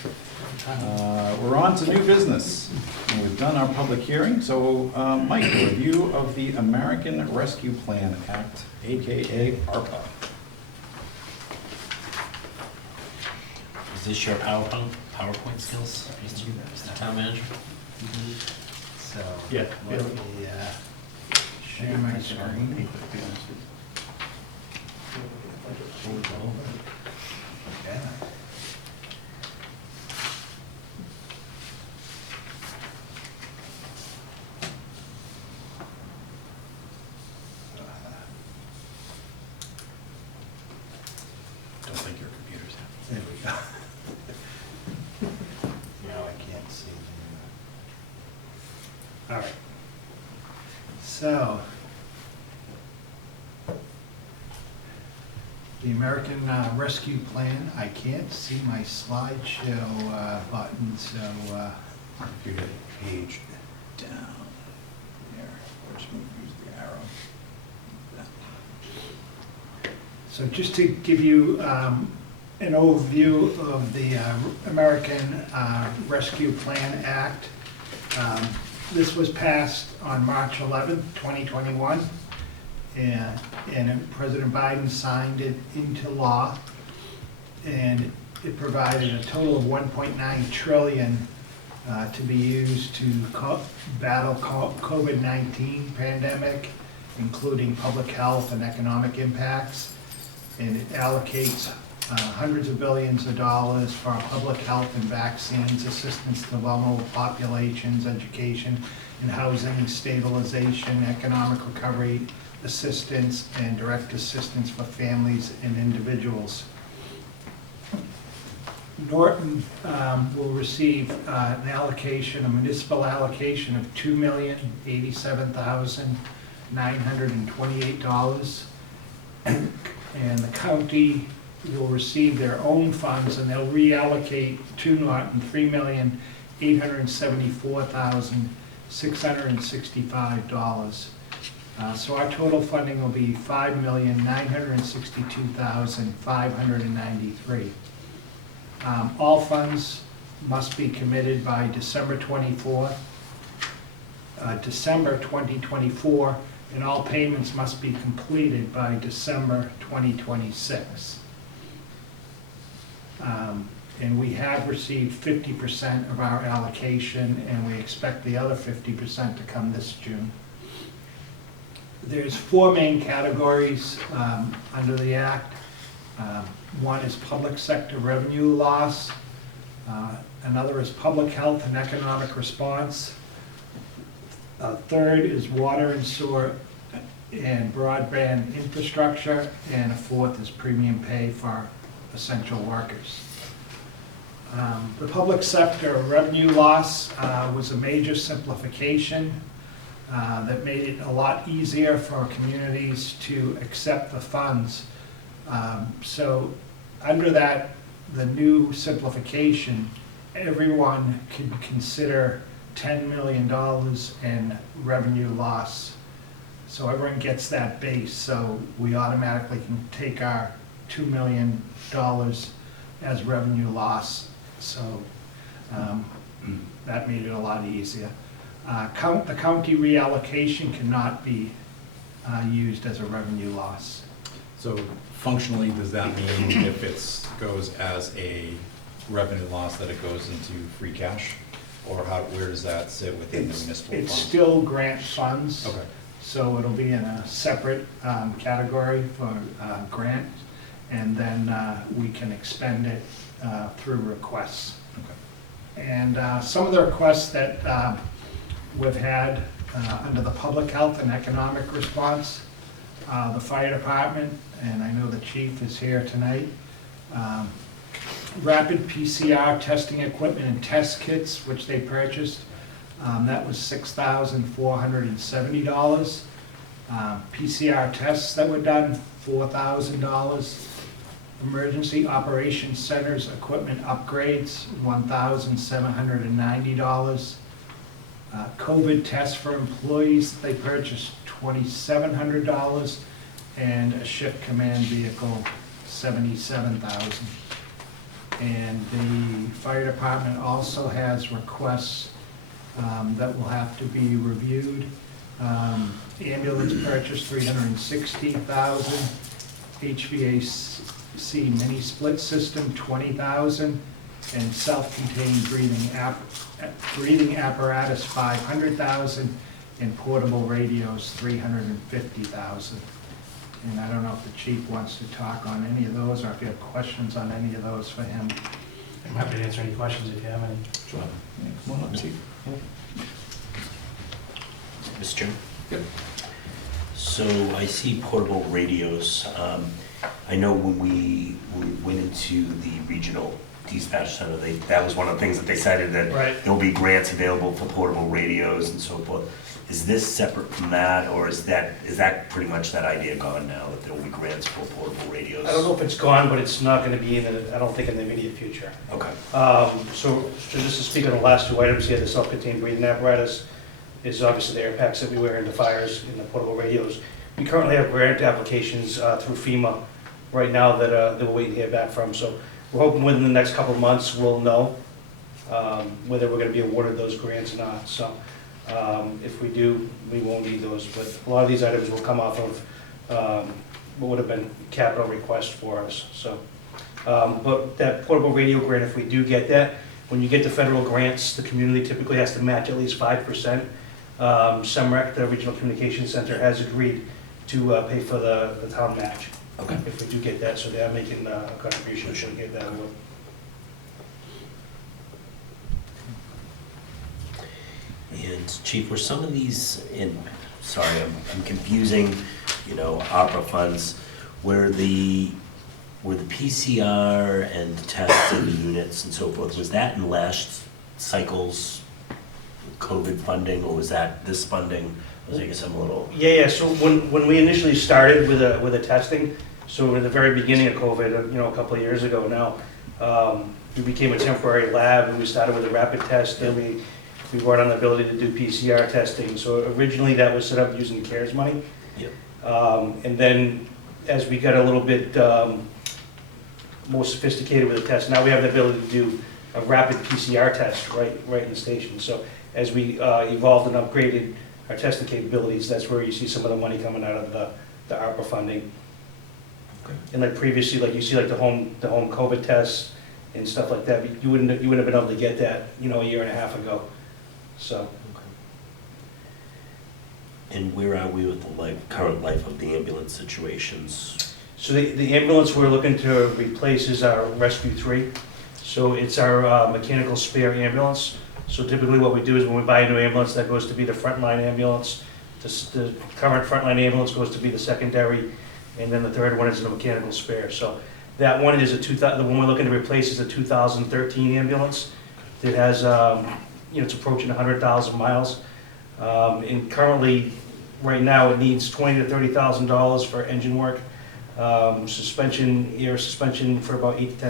We're on to new business. And we've done our public hearing. So, Mike, a review of the American Rescue Plan Act, AKA ARPA. Is this your PowerPoint skills, Mr. Town Manager? So, Yeah. let me share my screen. Yeah. Don't think your computer's happy. There we go. Now I can't see. All right. So, the American Rescue Plan, I can't see my slideshow button, so If you hit page down there, or just use the arrow. So just to give you an overview of the American Rescue Plan Act, this was passed on March 11th, 2021, and President Biden signed it into law, and it provided a total of $1.9 trillion to be used to battle COVID-19 pandemic, including public health and economic impacts, and it allocates hundreds of billions of dollars for public health and vaccines, assistance to vulnerable populations, education and housing, stabilization, economic recovery assistance, and direct assistance for families and individuals. Norton will receive an allocation, a municipal allocation of $2,087,928. And the county will receive their own funds, and they'll reallocate to Norton $3,874,665. So our total funding will be $5,962,593. All funds must be committed by December 2024, and all payments must be completed by December 2026. And we have received 50% of our allocation, and we expect the other 50% to come this June. There's four main categories under the Act. One is public sector revenue loss. Another is public health and economic response. Third is water and sewer and broadband infrastructure. And a fourth is premium pay for essential workers. The public sector revenue loss was a major simplification that made it a lot easier for communities to accept the funds. So under that, the new simplification, everyone can consider $10 million in revenue loss. So everyone gets that base, so we automatically can take our $2 million as revenue loss. So that made it a lot easier. The county reallocation cannot be used as a revenue loss. So functionally, does that mean if it goes as a revenue loss that it goes into free cash? Or where does that sit within the municipal funds? It's still grant funds. Okay. So it'll be in a separate category for grant, and then we can expend it through requests. Okay. And some of the requests that we've had under the public health and economic response, the fire department, and I know the chief is here tonight, rapid PCR testing equipment and test kits, which they purchased, that was $6,470. PCR tests that were done, $4,000. Emergency Operations Centers equipment upgrades, $1,790. COVID tests for employees, they purchased $2,700, and a shift command vehicle, $77,000. And the fire department also has requests that will have to be reviewed. Ambulance purchase, $360,000. HVAC mini split system, $20,000. And self-contained breathing apparatus, $500,000. And portable radios, $350,000. And I don't know if the chief wants to talk on any of those, or if you have questions on any of those for him. I'm happy to answer any questions if you have any. Sure. Yeah, come on up, Chief. Mr. Chairman? Yep. So I see portable radios. I know when we went into the regional dispatch center, that was one of the things that they cited, that there'll be grants available for portable radios and so forth. Is this separate from that, or is that pretty much that idea gone now, that there will be grants for portable radios? I don't know if it's gone, but it's not going to be I don't think in the immediate future. Okay. So just to speak on the last two items here, the self-contained breathing apparatus is obviously the air packs that we wear in the fires and the portable radios. We currently have grant applications through FEMA right now that we're waiting to hear back from. So we're hoping within the next couple of months, we'll know whether we're gonna be awarded those grants or not. So if we do, we won't need those, but a lot of these items will come off of what would have been capital request for us, so. But that portable radio grant, if we do get that, when you get the federal grants, the community typically has to match at least 5%. SEMREC, the Regional Communications Center, has agreed to pay for the town match. Okay. If we do get that, so they are making a contribution if we get that award. And Chief, were some of these sorry, I'm confusing, you know, ARPA funds, where the PCR and testing units and so forth, was that in last cycle's COVID funding, or was that this funding? I guess I'm a little... Yeah, so when we initially started with the testing, so at the very beginning of COVID, you know, a couple of years ago now, we became a temporary lab, and we started with a rapid test, then we brought on the ability to do PCR testing. So originally that was set up using CARES money. Yep. And then as we got a little bit more sophisticated with the test, now we have the ability to do a rapid PCR test right in the station. So as we evolved and upgraded our testing capabilities, that's where you see some of the money coming out of the ARPA funding. Okay. And like previously, like you see like the home COVID tests and stuff like that, you wouldn't have been able to get that, you know, a year and a half ago. So. And where are we with the current life of the ambulance situations? So the ambulance we're looking to replace is our Rescue 3. So it's our mechanical spare ambulance. So typically what we do is when we buy a new ambulance, that goes to be the frontline ambulance. The current frontline ambulance goes to be the secondary, and then the third one is the mechanical spare. So that one is the one we're looking to replace is a 2013 ambulance. It has, you know, it's approaching 100,000 miles. And currently, right now, it needs $20,000 to $30,000 for engine work. Air suspension for about $8,000 to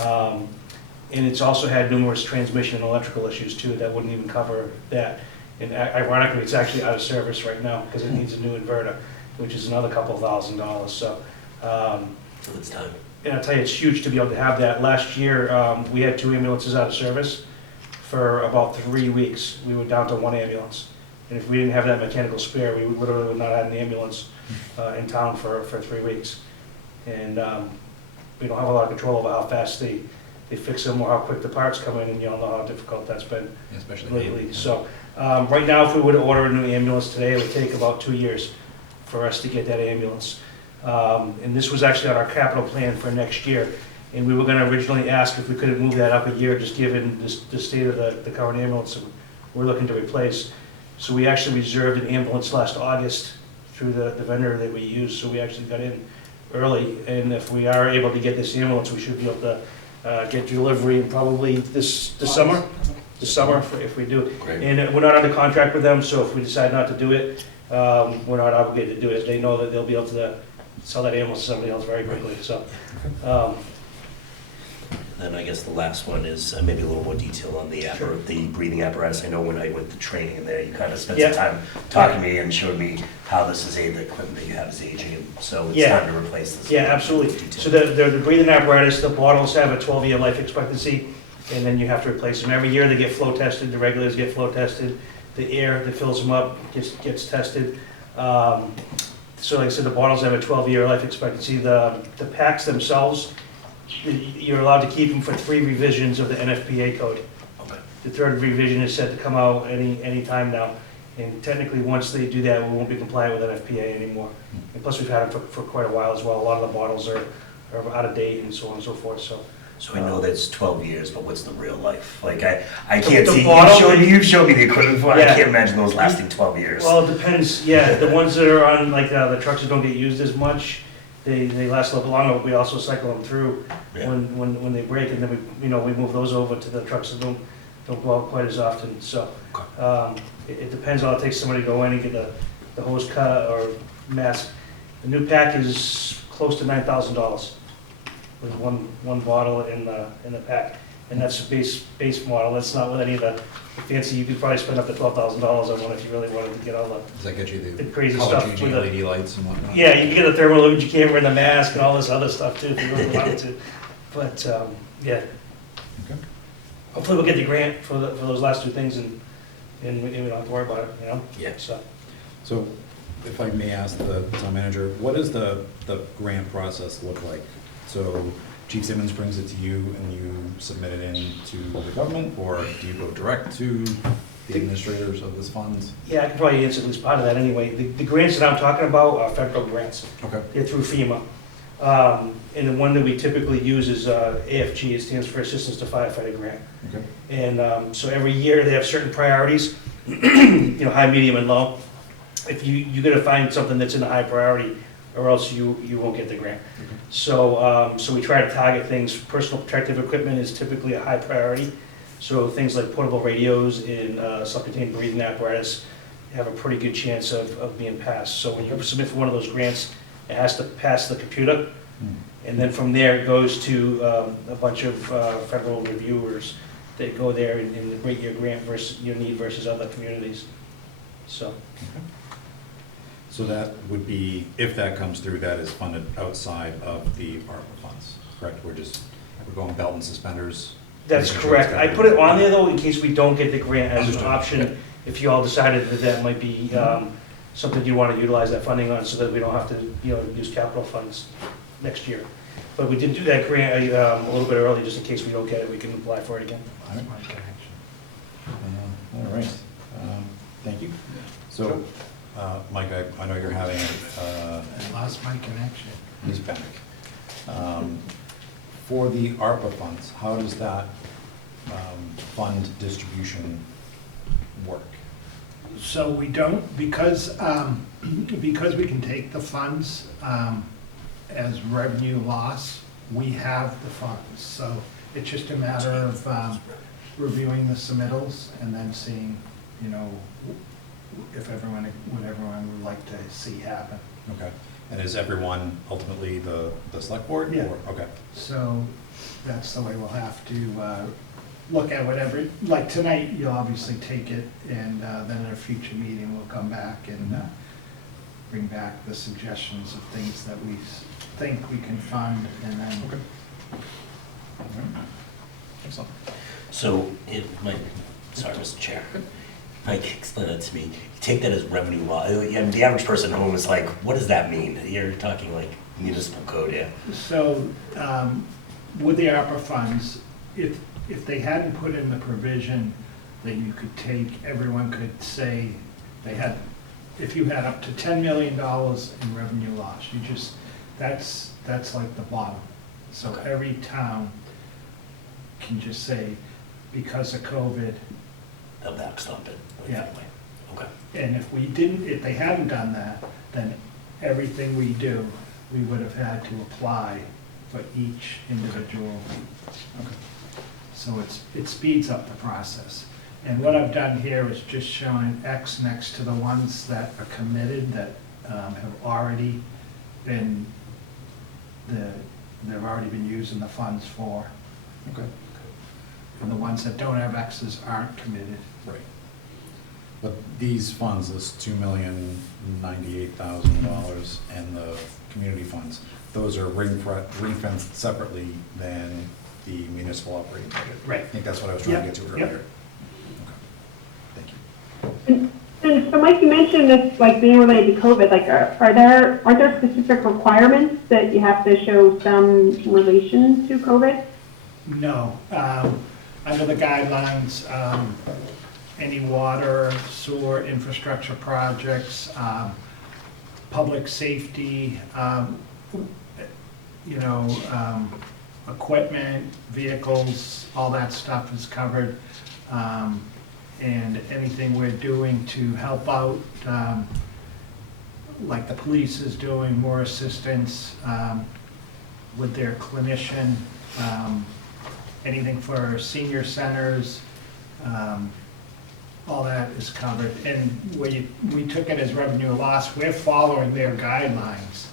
$10,000. And it's also had numerous transmission and electrical issues too that wouldn't even cover that. And ironically, it's actually out of service right now because it needs a new inverter, which is another couple $1,000s. So it's time. And I'll tell you, it's huge to be able to have that. Last year, we had 2 ambulances out of service for about 3 weeks. We were down to 1 ambulance. And if we didn't have that mechanical spare, we literally would not have an ambulance in town for 3 weeks. And we don't have a lot of control over how fast they fix them or how quick the parts come in, and you all know how difficult that's been especially lately. So right now, if we were to order a new ambulance today, it would take about 2 years for us to get that ambulance. And this was actually on our capital plan for next year. And we were going to originally ask if we could move that up a year, just given the state of the current ambulance that we're looking to replace. So we actually reserved an ambulance last August through the vendor that we use. So we actually got in early. And if we are able to get this ambulance, we should be able to get delivery in probably this summer. This summer, if we do. Great. And we're not under contract with them, so if we decide not to do it, we're not obligated to do it. They know that they'll be able to sell that ambulance to somebody else very quickly. So. Then I guess the last one is maybe a little more detail on the the breathing apparatus. I know when I went to training in there, you kind of spent some time talking to me and showed me how this is the equipment that you have is aging, and so it's time to replace this. Yeah, absolutely. So the breathing apparatus, the bottles have a 12-year life expectancy, and then you have to replace them. Every year they get flow tested, the regulars get flow tested, the air that fills them up gets tested. So like I said, the bottles have a 12-year life expectancy. The packs themselves, you're allowed to keep them for 3 revisions of the NFPA code. Okay. The 3rd revision is set to come out any time now. And technically, once they do that, we won't be compliant with NFPA anymore. And plus, we've had them for quite a while as well. A lot of the bottles are out of date and so on and so forth. So I know that's 12 years, but what's the real life? Like I can't the see, bottle, you've showed me the equipment before, yeah. I can't imagine those lasting 12 years. Well, it depends, yeah. The ones that are on, like the trucks that don't get used as much, they last a little longer, but we also cycle them through when they break, and then we move those over to the trucks that don't go out quite as often. So it depends on, it takes somebody to go in and get the hose cut or mask. The new pack is close to $9,000 with one bottle in the pack. And that's a base model, that's not with any of the fancy, you could probably spend up to $12,000 on one if you really wanted to get all the, Does that get you the the crazy color stuff. changing with the- LED lights and whatnot? Yeah, you can get a thermal imaging camera and the mask and all this other stuff too, if you really wanted to. But, yeah. Okay. Hopefully we'll get the grant for those last two things and we don't have to worry about it, you know? Yeah. So, if I may ask the town manager, what does the grant process look like? So, Chief Simmons brings it to you and you submit it in to the government, or do you go direct to the administrators of this fund? Yeah, I can probably answer at least part of that anyway. The grants that I'm talking about are federal grants. Okay. They're through FEMA. And the one that we typically use is AFG, it stands for Assistance to Firefighter Grant. Okay. And so every year they have certain priorities, you know, high, medium, and low. If you gotta find something that's in a high priority, or else you won't get the grant. Okay. So we try to target things. Personal protective equipment is typically a high priority. So things like portable radios and self-contained breathing apparatus have a pretty good chance of being passed. So when you submit for one of those grants, it has to pass the computer. And then from there, it goes to a bunch of federal reviewers that go there and rate your grant versus your need versus other communities. So. So that would be, if that comes through, that is funded outside of the ARPA funds, correct? We're going belt and suspenders? That's making sure it's correct. I covered. put it on there though, in case we don't get the grant as an Understood. option, Okay. if you all decided that that might be something you want to utilize that funding on, so that we don't have to, you know, use capital funds next year. But we did do that grant a little bit early, just in case we don't get it, we can apply for it again. All right. All right. Thank you. So, Mike, I know you're having, I lost my connection. he's back. For the ARPA funds, how does that fund distribution work? So we don't, because we can take the funds as revenue loss, we have the funds. So it's just a matter of reviewing the submittals and then seeing, you know, if what everyone would like to see happen. Okay. And is everyone ultimately the select board? Yeah. Or- Okay. So that's the way we'll have to look at whatever, like tonight, you'll obviously take it, and then at a future meeting, we'll come back and bring back the suggestions of things that we think we can fund, and then. Okay. All right. Excellent. So, sorry, Mr. Chair. Mike, explain that to me. You take that as revenue loss. The average person at home is like, what does that mean? You're talking like municipal code, yeah? So, with the ARPA funds, if they hadn't put in the provision that you could take, everyone could say they had, if you had up to $10 million in revenue loss, you just, that's like the bottom. So every town can just say, because of COVID. They'll backstop it. Yeah. Okay. And if they hadn't done that, then everything we do, we would have had to apply for each individual. Okay. So it speeds up the process. And what I've done here is just shown an X next to the ones that are committed, that have already been, they've already been using the funds for. Okay. And the ones that don't have X's aren't committed. Right. But these funds, this $2,098,000 and the community funds, those are ring-fenced separately than the municipal operating budget. Right. I think that's what I was trying to get to Yep, earlier. yep. Okay. Thank you. And so Mike, you mentioned this, like being related to COVID, like aren't there specific requirements that you have to show some relation to COVID? No. Under the guidelines, any water, sewer, infrastructure projects, public safety, equipment, vehicles, all that stuff is covered. And anything we're doing to help out, like the police is doing, more assistance with their clinician, anything for senior centers, all that is covered. And we took it as revenue loss. We're following their guidelines,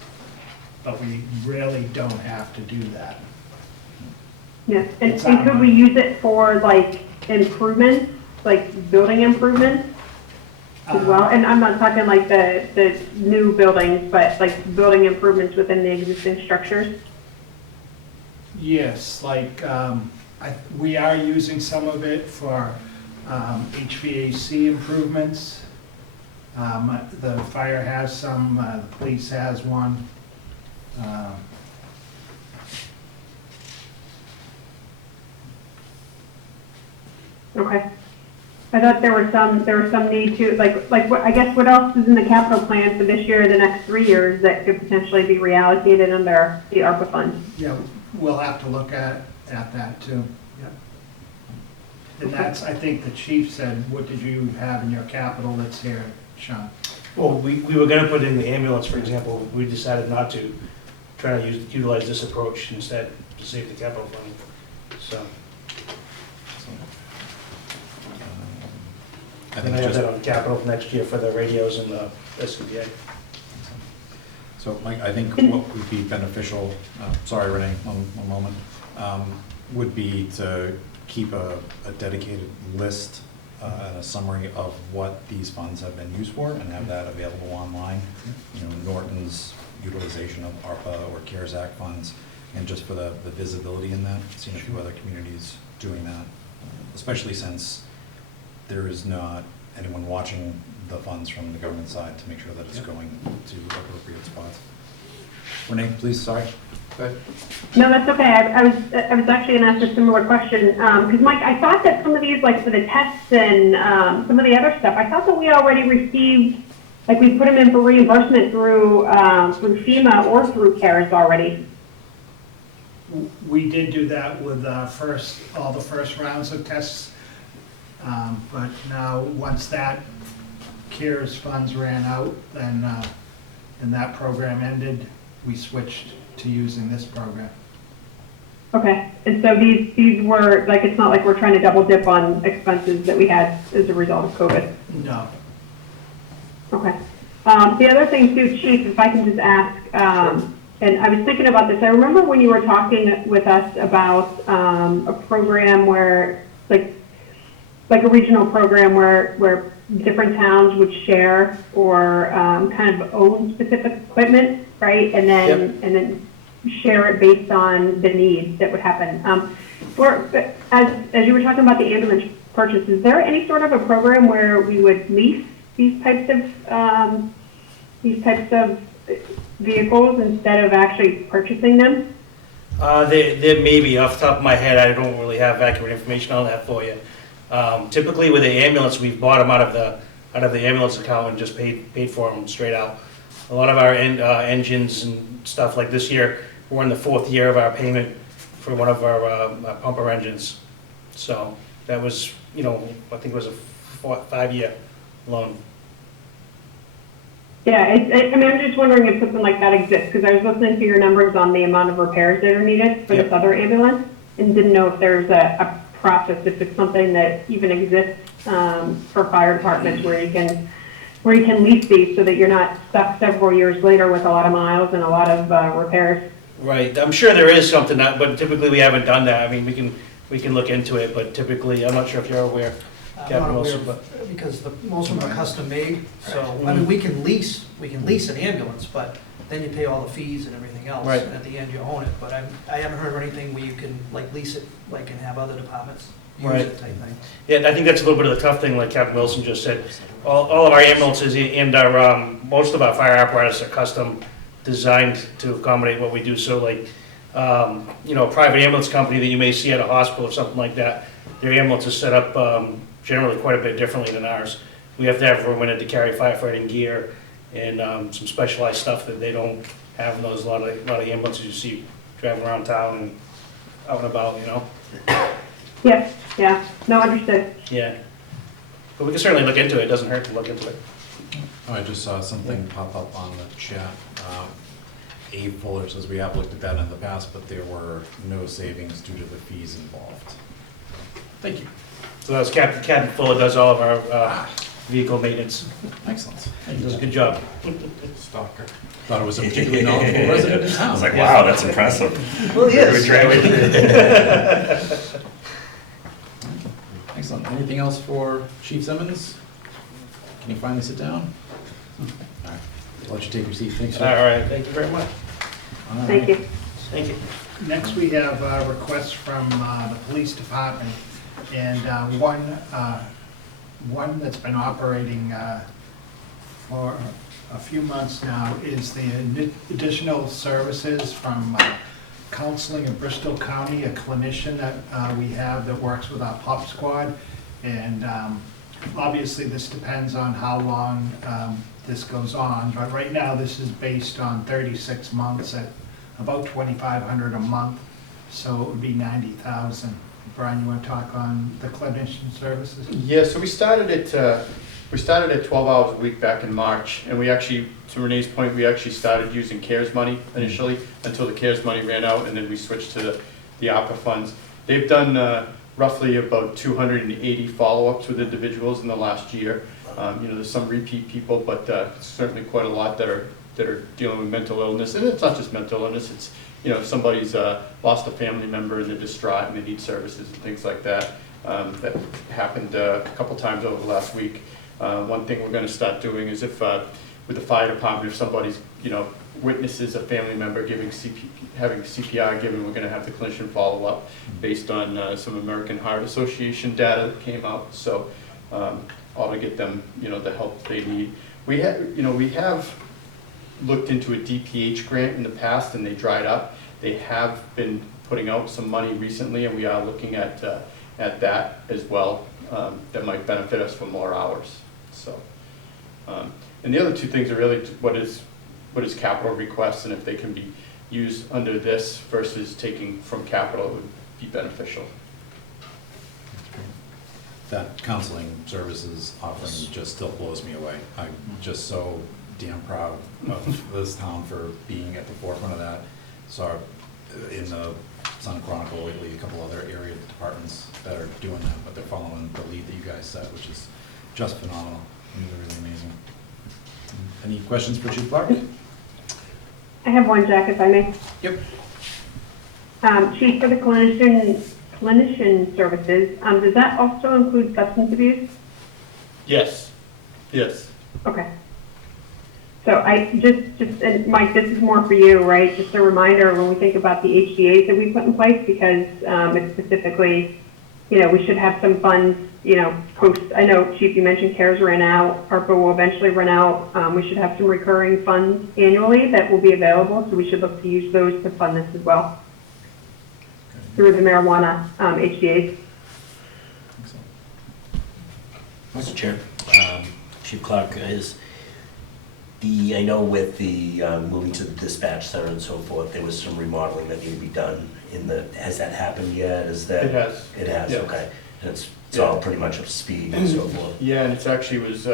but we really don't have to do that. Yeah, and It's could we use it for like improvements, like building improvements as well? And I'm not talking like the new buildings, but like building improvements within the existing structures? Yes, like, we are using some of it for HVAC improvements. The fire has some, the police has one. Okay. I thought there was some need to, like what, I guess what else is in the capital plan for this year, or the next 3 years that could potentially be reallocated under the ARPA funds? Yeah, we'll have to look at that too. Yeah. And that's, I think the chief said, what did you have in your capital that's here, Sean? Well, we were gonna put in the ambulance, for example, we decided not to, try to utilize this approach instead to save the capital fund, so. I And think I it's have just, that on capital next year for the radios and the SCBA. so Mike, I think what would be beneficial, sorry Renee, one moment, would be to keep a dedicated list and a summary of what these funds have been used for and have that available online. You know, Norton's utilization of ARPA or CARES Act funds, and just for the visibility in that. Seen a few other communities doing that, especially since there is not anyone watching the funds from the government side to make sure that it's going to appropriate spots. Renee, please, sorry. Go ahead. No, that's okay. I was actually gonna ask a similar question, because Mike, I thought that some of these, like for the tests and some of the other stuff, I thought that we already received, like we put them in for reimbursement through FEMA or through CARES already. We did do that with all the first rounds of tests. But now, once that CARES funds ran out, then, and that program ended, we switched to using this program. Okay, and so these were, like, it's not like we're trying to double dip on expenses that we had as a result of COVID? No. Okay. The other thing too, Chief, if I can just ask, and I was thinking about this, I remember when you were talking with us about a program where, like a regional program where different towns would share or kind of own specific equipment, right? And then share it based on the needs that would happen. As you were talking about the ambulance purchase, is there any sort of a program where we would lease these types of vehicles instead of actually purchasing them? There may be, off the top of my head, I don't really have accurate information on that for you. Typically with the ambulance, we've bought them out of the ambulance account and just paid for them straight out. A lot of our engines and stuff, like this year, we're in the 4th year of our payment for one of our pumper engines. So that was, I think it was a 5-year loan. Yeah, I mean, I'm just wondering if something like that exists, because I was listening to your numbers on the amount of repairs that are needed for this other ambulance, and didn't know if there's a process, if it's something that even exists for fire departments where you can lease these so that you're not stuck several years later with a lot of miles and a lot of repairs. Right, I'm sure there is something, but typically we haven't done that. I mean, we can look into it, but typically, I'm not sure if you're aware. I'm not aware of, because most of them are custom made, so, I mean, we can lease an ambulance, but then you pay all the fees and everything else. Right. And at the end, you own it, but I haven't heard of anything where you can like lease it, like, and have other departments use Right. it type thing. Yeah, I think that's a little bit of the tough thing, like Captain Wilson just said. All of our ambulances and our, most of our fire apparatus are custom designed to accommodate what we do. So like, a private ambulance company that you may see at a hospital or something like that, their ambulance is set up generally quite a bit differently than ours. We have to have room in it to carry firefighting gear and some specialized stuff that they don't have in those, a lot of ambulances you see driving around town and out and about, Yeah, no, understood. Yeah. But we can certainly look into it. It doesn't hurt to look into it. Oh, I just saw something pop up on the chat. Abe Fuller says we have looked at that in the past, but there were no savings due to the fees involved. Thank you. So that was Captain Fuller does all of our vehicle maintenance. Excellent. He does a good job. Stalker. Thought it was a particularly knowledgeable resident in town. I was like, wow, that's impressive. Well, he is. Excellent. Anything else for Chief Simmons? Can you finally sit down? All right. I'll let you take your seat. Thanks, All sir. right, thank you very much. All right. Thank you. Thank you. Next, we have requests from the police department, and one that's been operating for a few months now is the additional services from Counseling in Bristol County, a clinician that we have that works with our POP squad. And obviously, this depends on how long this goes on, but right now, this is based on 36 months at about $2,500 a month, so it would be $90,000. Brian, you want to talk on the clinician services? Yeah, so we started at 12 hours a week back in March, and we actually, to Renee's point, we actually started using CARES money initially until the CARES money ran out, and then we switched to the ARPA funds. They've done roughly about 280 follow-ups with individuals in the last year. There's some repeat people, but certainly quite a lot that are dealing with mental illness. And it's not just mental illness, it's, if somebody's lost a family member and they're distraught and they need services and things like that. That happened a couple times over the last week. One thing we're going to start doing is if, with the fire department, if somebody's, witnesses a family member having CPR given, we're going to have the clinician follow up based on some American Heart Association data that came out. So, ought to get them, the help they need. We have looked into a DPH grant in the past and they dried up. They have been putting out some money recently, and we are looking at that as well. That might benefit us for more hours. So, and the other two things are really what is capital requests, and if they can be used under this versus taking from capital, it would be beneficial. That counseling services offering just still blows me away. I'm just so damn proud of this town for being at the forefront of that. Saw in the Sun Chronicle lately a couple other area departments that are doing that, but they're following the lead that you guys set, which is just phenomenal. Really, really amazing. Any questions for Chief Clark? I have one, Jack, if I may. Yep. Chief, for the clinician services, does that also include substance abuse? Yes. Yes. Okay. So I and Mike, this is more for you, right? Just a reminder when we think about the HDAs that we put in place, because it's specifically, we should have some funds, post. I know, Chief, you mentioned CARES ran out, ARPA will eventually run out. We should have some recurring funds annually that will be available, so we should look to use those to fund this as well through the marijuana HDAs. Mr. Chair, Chief Clark, I know with the moving to the dispatch center and so forth, there was some remodeling that needed to be done has that happened yet? It has. It has, Yes. okay. And it's all pretty much up to speed and so forth. Yeah, and it's actually was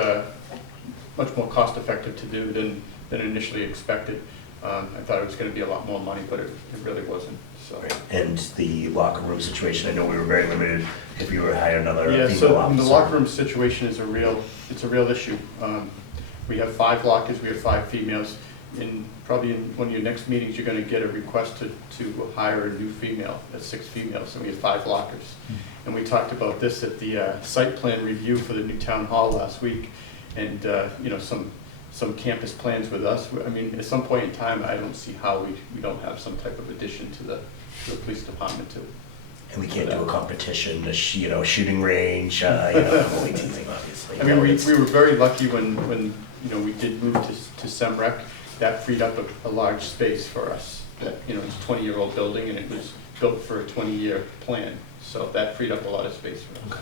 much more cost effective to do than initially expected. I thought it was going to be a lot more money, but it really wasn't. So. And the locker room situation, I know we were very limited if we were to hire another Yeah, female so officer. the locker room situation is a real issue. We have 5 lockers, we have 5 females. Probably in one of your next meetings, you're going to get a request to hire a new female, 6 females, so we have 5 lockers. And we talked about this at the site plan review for the new town hall last week, and some campus plans with us. I mean, at some point in time, I don't see how we don't have some type of addition to the police department too. And we can't do a competition, shooting range, I'm only teasing, obviously. I mean, we were very lucky when we did move to SEMREC. That freed up a large space for us. That, it's a 20-year-old building, and it was built for a 20-year plan. So that freed up a lot of space for us.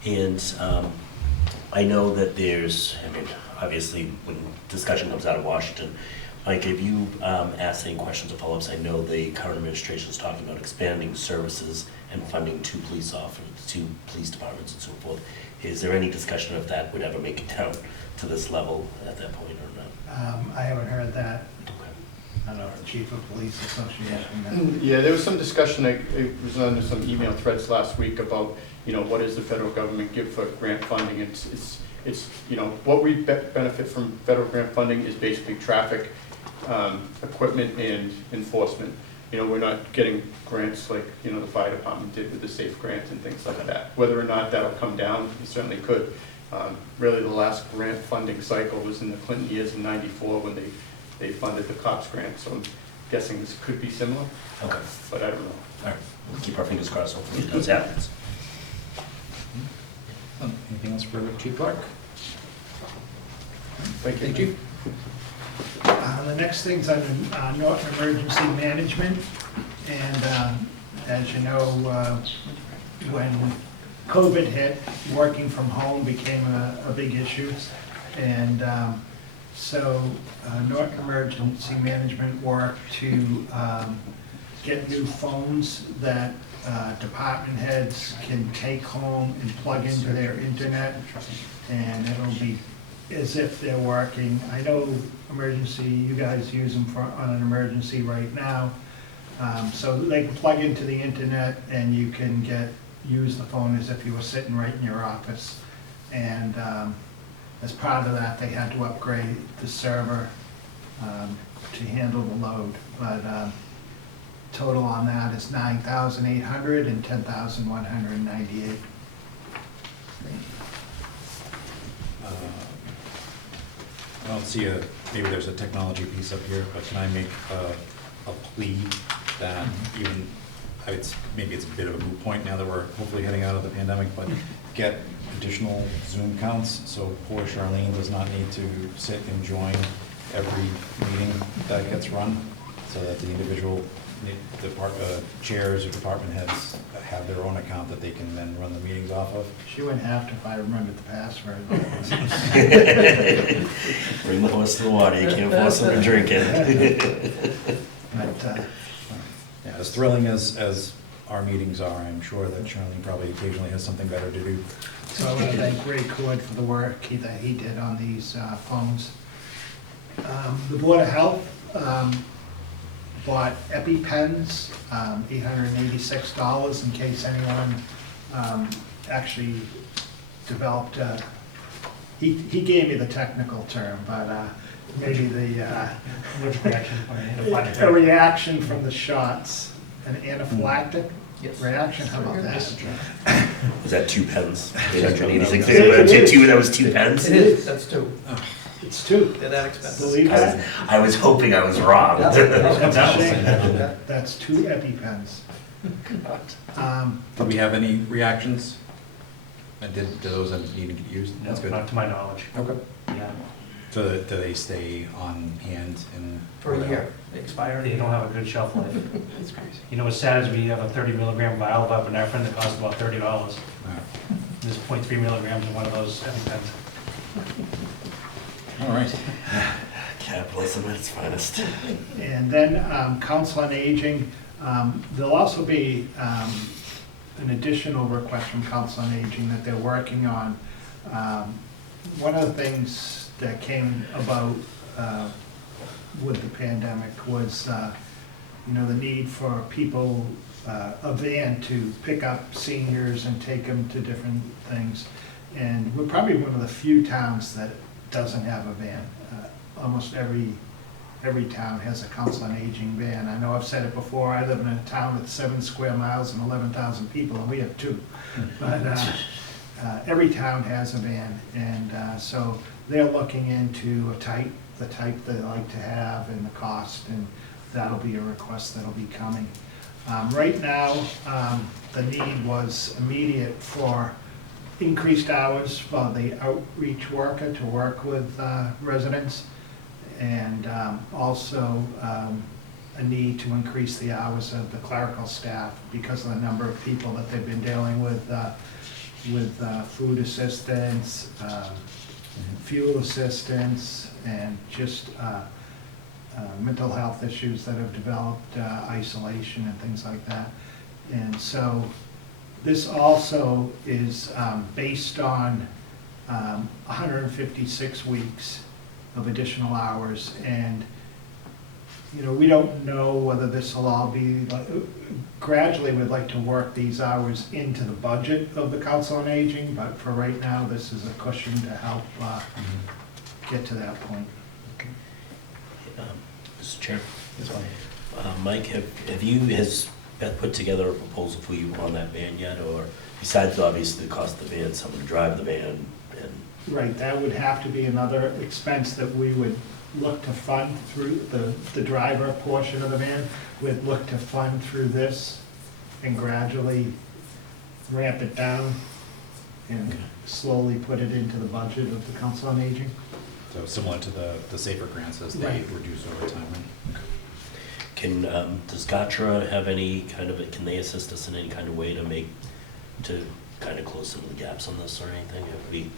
Okay. And I know that obviously when discussion comes out of Washington, Mike, have you asked any questions or follow-ups? I know the current administration is talking about expanding services and funding to police departments and so forth. Is there any discussion if that would ever make it down to this level at that point or not? I haven't heard that. Okay. I don't know, Chief of Police Association. Yeah, there was some discussion, it was on some email threads last week about, what does the federal government give for grant funding? It's what we benefit from federal grant funding is basically traffic, equipment and enforcement. We're not getting grants like, the fire department did with the SAFE grant and things like that. Whether or not that'll come down, it certainly could. Really, the last grant funding cycle was in the Clinton years in '94 when they funded the COPS grant, so I'm guessing this could be similar, Okay, but I don't know. all right, we'll keep our fingers crossed, hopefully it does happen. Anything else for Chief Clark? Thank you. Thank you. The next thing's under Norton Emergency Management, and as you know, when COVID hit, working from home became a big issue, and so Norton Emergency Management worked to get new phones that department heads can take home and plug into their internet, and it'll be as if they're working. I know emergency, you guys use them on an emergency right now, so they can plug into the internet and you can use the phone as if you were sitting right in your office. And as part of that, they had to upgrade the server to handle the load. But total on that is $9,800 and $10,198. I don't see maybe there's a technology piece up here, but can I make a plea that even, maybe it's a bit of a moot point now that we're hopefully heading out of the pandemic, but get additional Zoom counts, so poor Charlene does not need to sit and join every meeting that gets run, so that the individual chairs or department heads have their own account that they can then run the meetings off of. She wouldn't have to if I remembered the password. Bring the horse to the water, you can't force them to drink it. But, yeah, as thrilling as our meetings are, I'm sure that Charlene probably occasionally has something better to do. so I want to thank Ray Cord for the work that he did on these phones. The Board of Health bought EpiPens, $886, in case anyone actually developed he gave me the technical term, but maybe a reaction from the shots, an anaphylactic reaction, how about that? Was that 2 pens? 886, It that was 2 pens? It is, that's two. It's two. They're that expensive. Believe that? I was hoping I was wrong. That's a shame. That's 2 EpiPens. Do we have any reactions? And do those need to get used? No, That's good. not to my knowledge. Okay. Yeah. So do they stay on hand and? For a year, they expire. They don't have a good shelf life. That's crazy. What's sad is we have a 30 milligram vial of epinephrine that costs about $30. Wow. There's 0.3 milligrams in one of those EpiPens. All right. Capitalism at its finest. And then Council on Aging, there'll also be an additional request from Council on Aging that they're working on. One of the things that came about with the pandemic was, the need for people, a van to pick up seniors and take them to different things. And we're probably one of the few towns that doesn't have a van. Almost every town has a Council on Aging van. I know I've said it before, I live in a town with 7 square miles and 11,000 people, and we have 2. But every town has a van, and so they're looking into the type they like to have and the cost, and that'll be a request that'll be coming. Right now, the need was immediate for increased hours for the outreach worker to work with residents, and also a need to increase the hours of the clerical staff because of the number of people that they've been dealing with food assistance, fuel assistance, and just mental health issues that have developed, isolation and things like that. And so this also is based on 156 weeks of additional hours, and you know, we don't know whether this will all be, gradually, we'd like to work these hours into the budget of the Council on Aging, but for right now, this is a cushion to help get to that point. Mr. Chair? Mike, has Beth put together a proposal for you on that van yet, or besides obviously the cost of the van, someone to drive the van? Right, that would have to be another expense that we would look to fund through the driver portion of the van. We'd look to fund through this and gradually ramp it down and slowly put it into the budget of the Council on Aging. So similar to the safer grants as they Right. reduce over time. Does GATRA have any kind of, can they assist us in any kind of way to kind of close some of the gaps on this or anything? Have we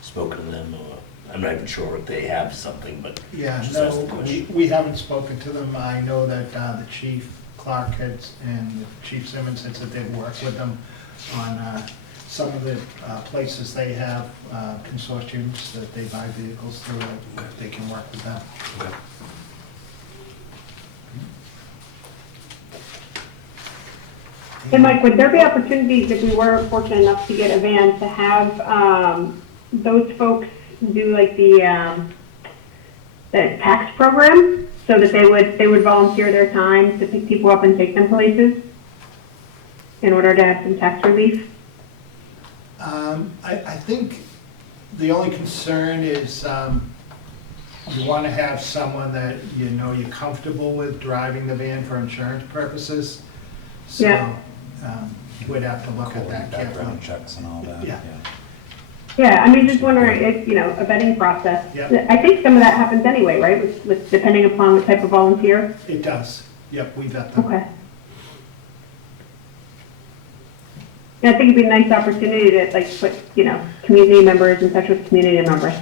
spoken to them, or, I'm not even sure if they have something, but Yeah, just ask the no, question. we haven't spoken to them. I know that the Chief Clark and Chief Simmons had said they'd work with them on some of the places they have consortiums that they buy vehicles through, that they can work with them. Okay. Hey, Mike, would there be opportunities if we were fortunate enough to get a van to have those folks do like the tax program, so that they would volunteer their time to pick people up and take them places in order to have some tax relief? I think the only concern is you want to have someone that you know you're comfortable with driving the van for insurance purposes. So Yeah. we'd have to look at that carefully. Background checks and all that. Yeah. Yeah, I mean, just wondering if, you know, a vetting process. Yep. I think some of that happens anyway, right, with depending upon what type of volunteer? It does. Yep, we vet them. Okay. Yeah, I think it'd be a nice opportunity to like put, you know, community members in touch with community members.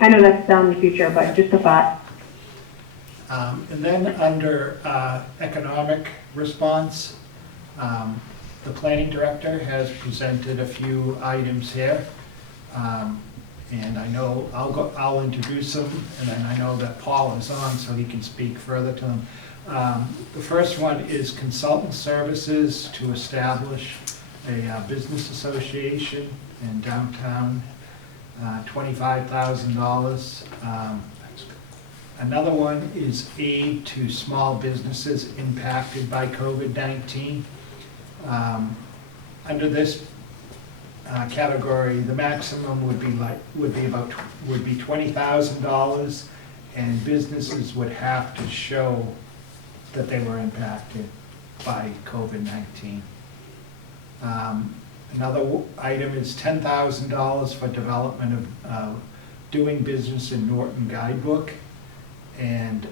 I know that's down in the future, but just a thought. And then under economic response, the planning director has presented a few items here. And I know, I'll introduce them, and then I know that Paul is on, so he can speak further to them. The first one is consultant services to establish a business association in downtown, $25,000. Another one is aid to small businesses impacted by COVID-19. Under this category, the maximum would be $20,000, and businesses would have to show that they were impacted by COVID-19. Another item is $10,000 for development of doing business in Norton guidebook. And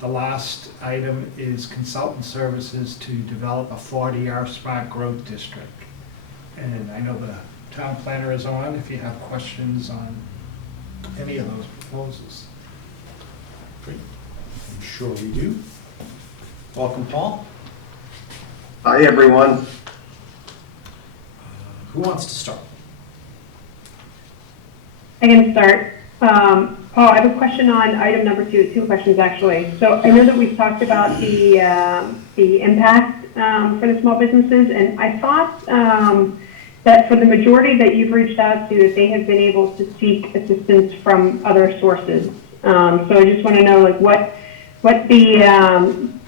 the last item is consultant services to develop a 40R smart growth district. And I know the town planner is on if you have questions on any of those proposals. Great. I'm sure we do. Welcome, Paul. Hi, everyone. Who wants to start? I can start. Paul, I have a question on item number two questions actually. So I know that we've talked about the impact for the small businesses, and I thought that for the majority that you've reached out to, that they have been able to seek assistance from other sources. So I just want to know like what the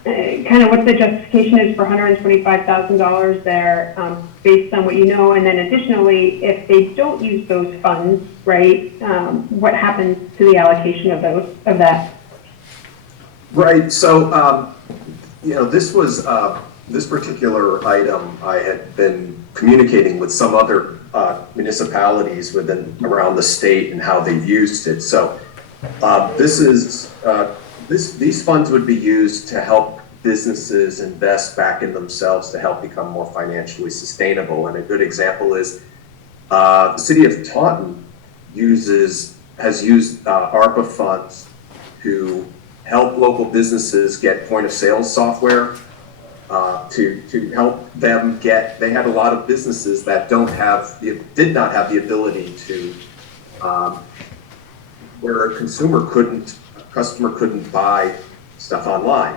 kind of what the justification is for $125,000 there, based on what you know, and then additionally, if they don't use those funds, right, what happens to the allocation of that? Right, so, this was, this particular item, I had been communicating with some other municipalities around the state and how they've used it. So these funds would be used to help businesses invest back in themselves to help become more financially sustainable. And a good example is the city of Taunton has used ARPA funds to help local businesses get point of sale software to help them get. They had a lot of businesses that did not have the ability to where a customer couldn't buy stuff online.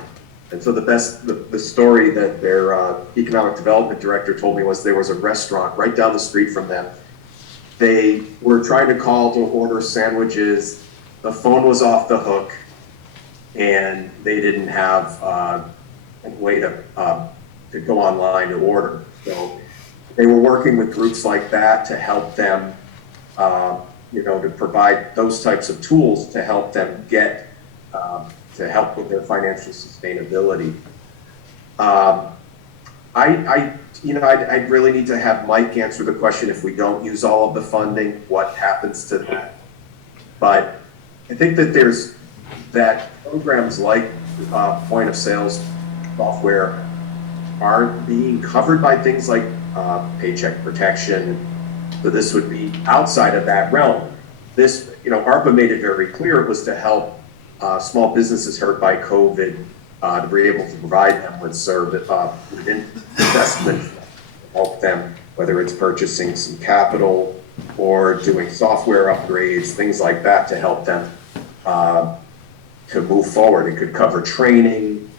And so the story that their economic development director told me was there was a restaurant right down the street from them. They were trying to call to order sandwiches. The phone was off the hook, and they didn't have a way to go online to order. So they were working with groups like that to help them, to provide those types of tools to help them get, to help with their financial sustainability. I'd really need to have Mike answer the question, if we don't use all of the funding, what happens to that? But I think that programs like point of sales software aren't being covered by things like paycheck protection. So this would be outside of that realm. This, ARPA made it very clear it was to help small businesses hurt by COVID to be able to provide them with investment to help them, whether it's purchasing some capital or doing software upgrades, things like that to help them to move forward. It could cover training,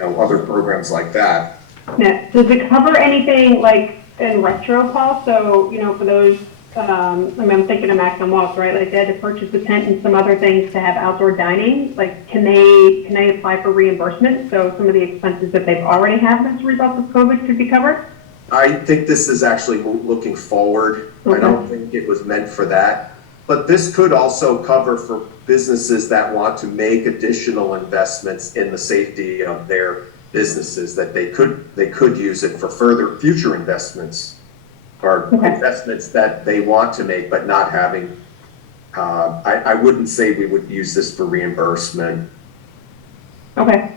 other programs like that. Yeah. Does it cover anything like in retro, Paul? So, for those, I'm thinking of Max and Waltz, right? Like they had to purchase a tent and some other things to have outdoor dining. Like, can they apply for reimbursement? So some of the expenses that they've already had as a result of COVID could be covered? I think this is actually looking forward. Okay. I don't think it was meant for that. But this could also cover for businesses that want to make additional investments in the safety of their businesses, that they could use it for further future investments or investments that they want to make, but not having, I wouldn't say we would use this for reimbursement. Okay.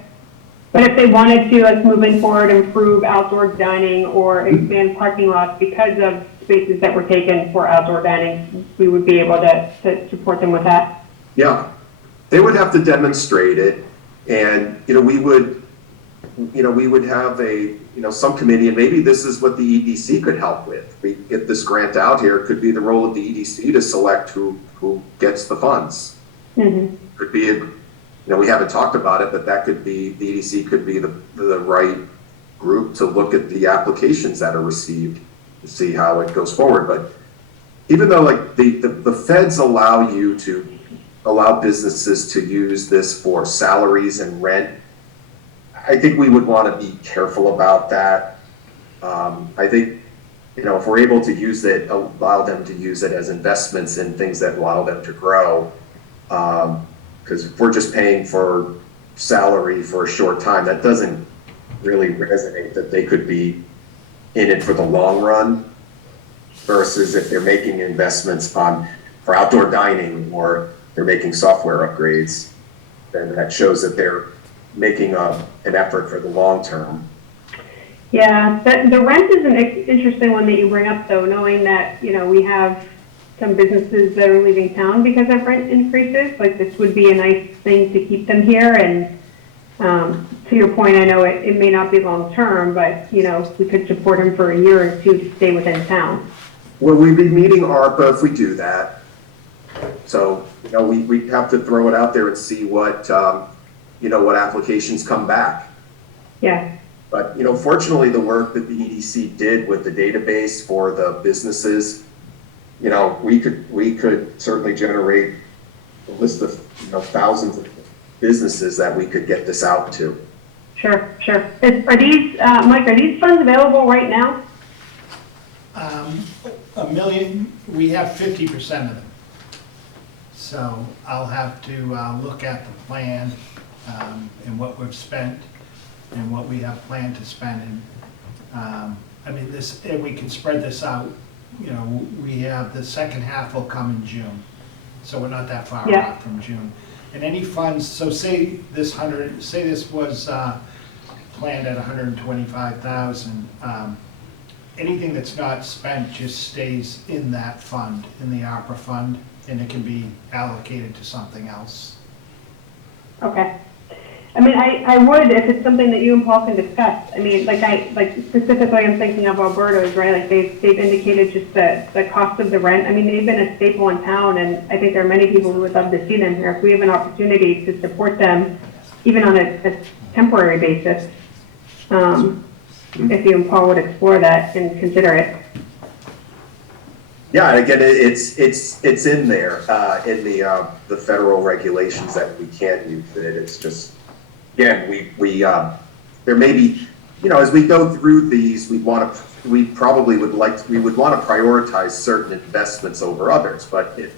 But if they wanted to, like, moving forward, improve outdoor dining or expand parking lots because of spaces that were taken for outdoor dining, we would be able to support them with that? Yeah, they would have to demonstrate it, and we would have some committee, and maybe this is what the EDC could help with. We get this grant out here. It could be the role of the EDC to select who gets the funds. Mm-hmm. Could be we haven't talked about it, but that could be, the EDC could be the right group to look at the applications that are received to see how it goes forward. But even though the feds allow businesses to use this for salaries and rent, I think we would want to be careful about that. I think, if we're able to use it, allow them to use it as investments in things that allow them to grow. Because if we're just paying for salary for a short time, that doesn't really resonate that they could be in it for the long run, versus if they're making investments for outdoor dining or they're making software upgrades, then that shows that they're making an effort for the long term. Yeah, the rent is an interesting one that you bring up, though, knowing that, we have some businesses that are leaving town because of rent increases. Like, this would be a nice thing to keep them here. And to your point, I know it may not be long term, but, we could support them for a year or two to stay within town. Well, we'd be meeting ARPA if we do that. So, we have to throw it out there and see what applications come back. Yeah. But, fortunately, the work that the EDC did with the database for the businesses, we could certainly generate a list of, thousands of businesses that we could get this out to. Sure. Are these, Mike, are these funds available right now? $1 million, we have 50% of them. So I'll have to look at the plan and what we've spent and what we have planned to spend. And we can spread this out. We have the second half will come in June, so we're not that far off from June. And any funds, so say this was planned at 125,000. Anything that's not spent just stays in that fund, in the ARPA fund, and it can be allocated to something else. Okay. I mean, I would if it's something that you and Paul can discuss. I mean, like specifically I'm thinking of Alberto's, right? Like they've indicated just the cost of the rent. I mean, they've been a staple in town, and I think there are many people who would love to see them here. If we have an opportunity to support them, even on a temporary basis, if you and Paul would explore that and consider it. Yeah, and again, it's in there, in the federal regulations that we can use it. It's just, again, we there may be, as we go through these, we would want to prioritize certain investments over others. But if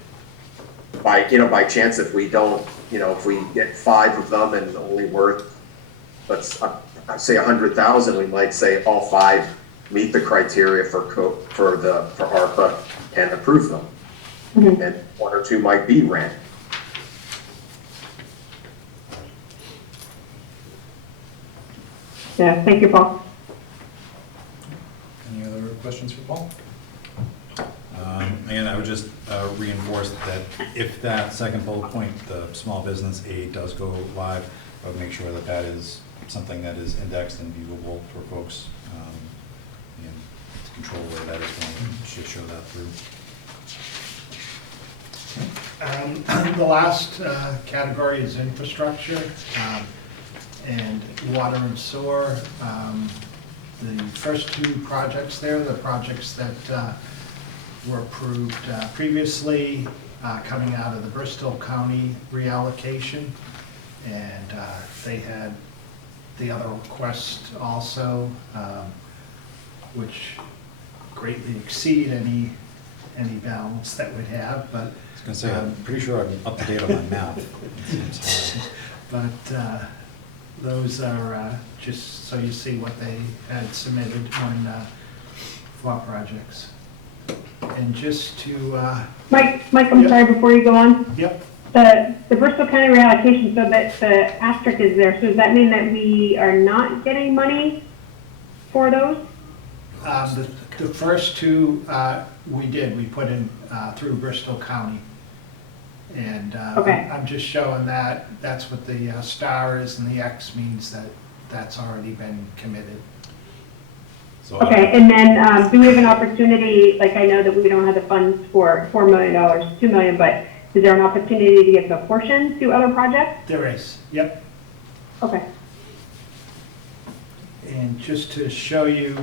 by chance, if we don't, if we get 5 of them and only worth, let's say 100,000, we might say all 5 meet the criteria for ARPA and approve them. Mm-hmm. And 1 or 2 might be rent. Yeah, thank you, Paul. Any other questions for Paul? And I would just reinforce that if that second bullet point, the small business aid does go live, I would make sure that that is something that is indexed and viewable for folks, and to control where that is going, should show that through. The last category is infrastructure and water and sewer. The first 2 projects there, the projects that were approved previously, coming out of the Bristol County reallocation, and they had the other request also, which greatly exceed any balance that we'd have, but. I was gonna say, I'm pretty sure I'm up to date on my math. But those are just so you see what they had submitted on 4 projects. And just to... Mike, I'm sorry, before you go on. Yep. The Bristol County reallocation, so that the asterisk is there, so does that mean that we are not getting money for those? The first 2 we did, we put in through Bristol County. And okay. I'm just showing that that's what the star is, and the X means that that's already been committed. So, okay, and then do we have an opportunity, like I know that we don't have the funds for $4 million, $2 million, but is there an opportunity to give a portion to other projects? There is, yep. Okay. And just to show you,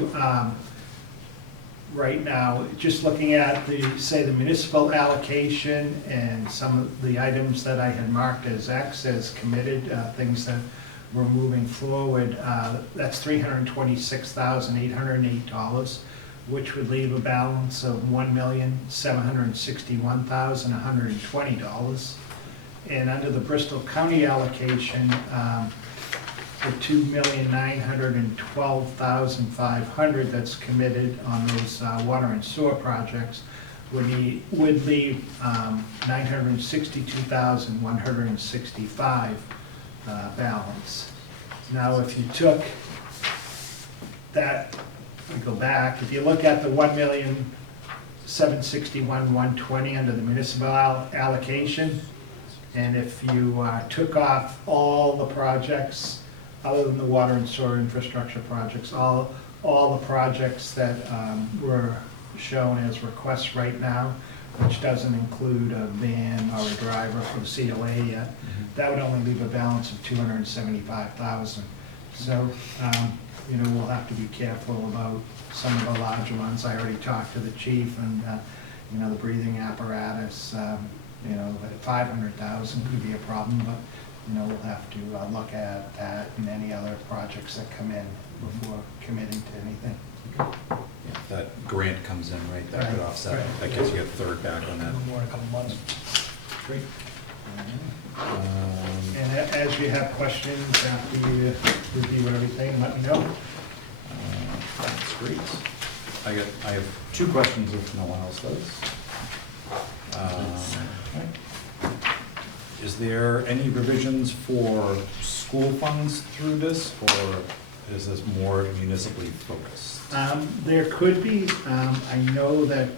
right now, just looking at the municipal allocation and some of the items that I had marked as X as committed, things that we're moving forward, that's $326,808, which would leave a balance of $1,761,120. And under the Bristol County allocation, the $2,912,500 that's committed on those water and sewer projects would leave $962,165 balance. Now, if you took that, we go back, if you look at the $1,761,120 under the municipal allocation, and if you took off all the projects other than the water and sewer infrastructure projects, all the projects that were shown as requests right now, which doesn't include a van or a driver for the COA yet, that would only leave a balance of $275,000. So, we'll have to be careful about some of the larger ones. I already talked to the chief, and the breathing apparatus, $500,000 could be a problem, but we'll have to look at that and any other projects that come in before committing to anything. Yeah, if that grant comes in, right, that could offset. Right. That gives you a third back on that. More in a couple months. Great. And as you have questions after you review everything, let me know. That's great. I have 2 questions if no one else does. Okay. Is there any revisions for school funds through this, or is this more municipally focused? There could be. I know that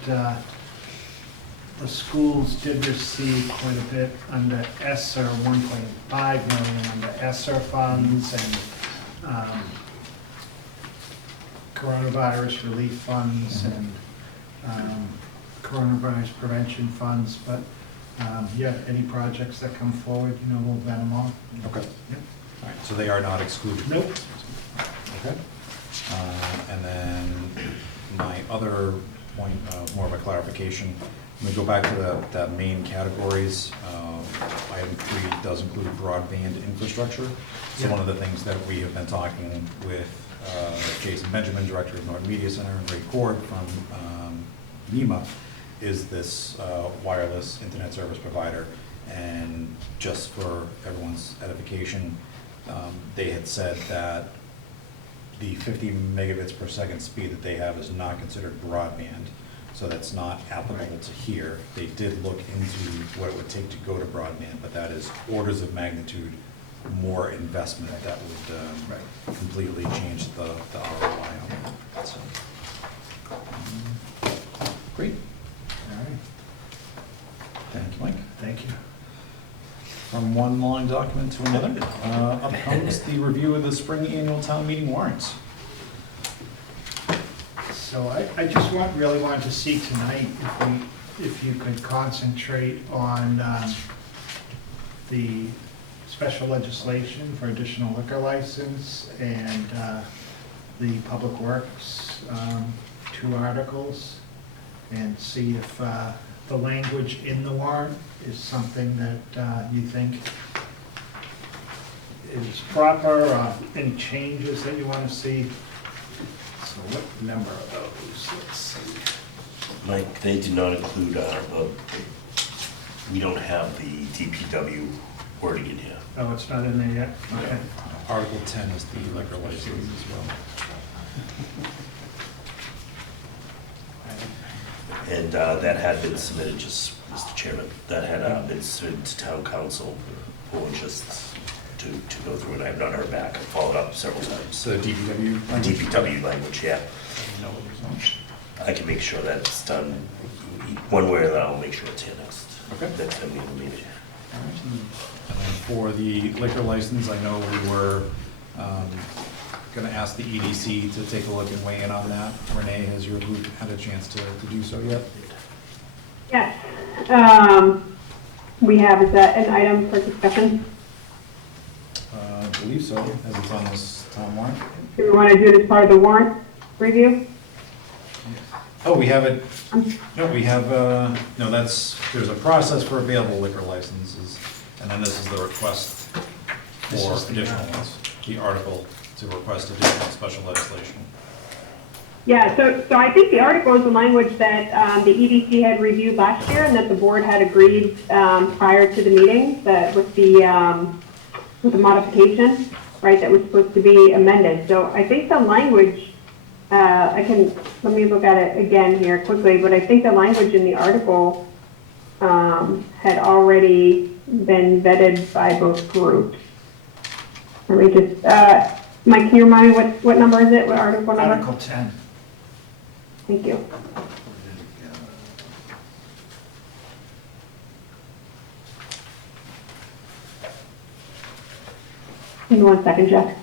the schools did receive quite a bit under ESSER, 1.5 million under ESSER funds and coronavirus relief funds and coronavirus prevention funds, but yeah, any projects that come forward, you know, we'll vet them all. Okay. Yep. All right, so they are not excluded? Nope. Okay. And then my other point, more of a clarification, when we go back to the main categories, item 3 does include broadband infrastructure. So Yeah. one of the things that we have been talking with Jason Benjamin, Director of Norton Media Center, and Ray Cord from NEMA, is this wireless internet service provider. And just for everyone's edification, they had said that the 50 megabits per second speed that they have is not considered broadband, so that's not applicable to here. They did look into what it would take to go to broadband, but that is orders of magnitude more investment that would completely change the ROI on that. So, great. All right, Thank you, Mike. thank you. From one long document to another, up comes the review of the spring annual town meeting warrants. So I just really wanted to see tonight if you could concentrate on the special legislation for additional liquor license and the Public Works 2 articles, and see if the language in the warrant is something that you think is proper, or any changes that you want to see. So what number are those? Let's see. Mike, they do not include, we don't have the DPW wording in here. Oh, it's not in there yet? Okay. Article 10 is the liquor license as well. And that had been submitted, just, Mr. Chairman, that had been submitted to town council for just to go through it. I have not heard back. I followed up several times. So DPW language? DPW language, yeah. I can make sure that's done one way or the other. I'll make sure it's here next. Okay. Next time we have a meeting. And then for the liquor license, I know we were going to ask the EDC to take a look and weigh in on that. Renee, has your group had a chance to do so yet? Yes. We have, is that an item for discussion? I believe so, as it's on this town warrant. Do we want to do it as part of the warrant review? Oh, we have it, no, we have, no, there's a process for available liquor licenses, and then this is the request This for is the additional article. ones. The article to request additional special legislation. Yeah, so I think the article is the language that the EDC had reviewed last year and that the board had agreed prior to the meeting that with the modification, right, that was supposed to be amended. So I think the language, let me look at it again here quickly, but I think the language in the article had already been vetted by both groups. Let me just, Mike, can you remind me what number is it? What article number? Article 10. Thank you. Give me 1 second, Jeff.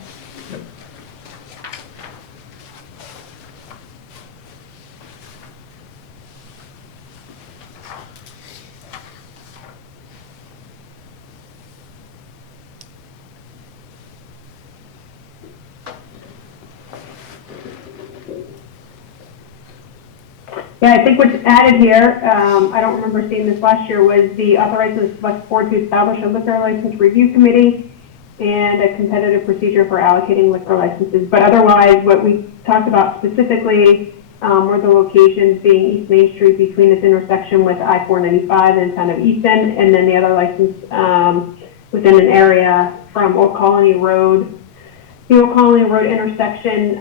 Yeah, I think what's added here, I don't remember seeing this last year, was the authorizing the select board to establish a liquor license review committee and a competitive procedure for allocating liquor licenses. But otherwise, what we talked about specifically were the locations being East Main Street between this intersection with I-495 and kind of Easton, and then the other license within an area from Old Colony Road, the Old Colony Road intersection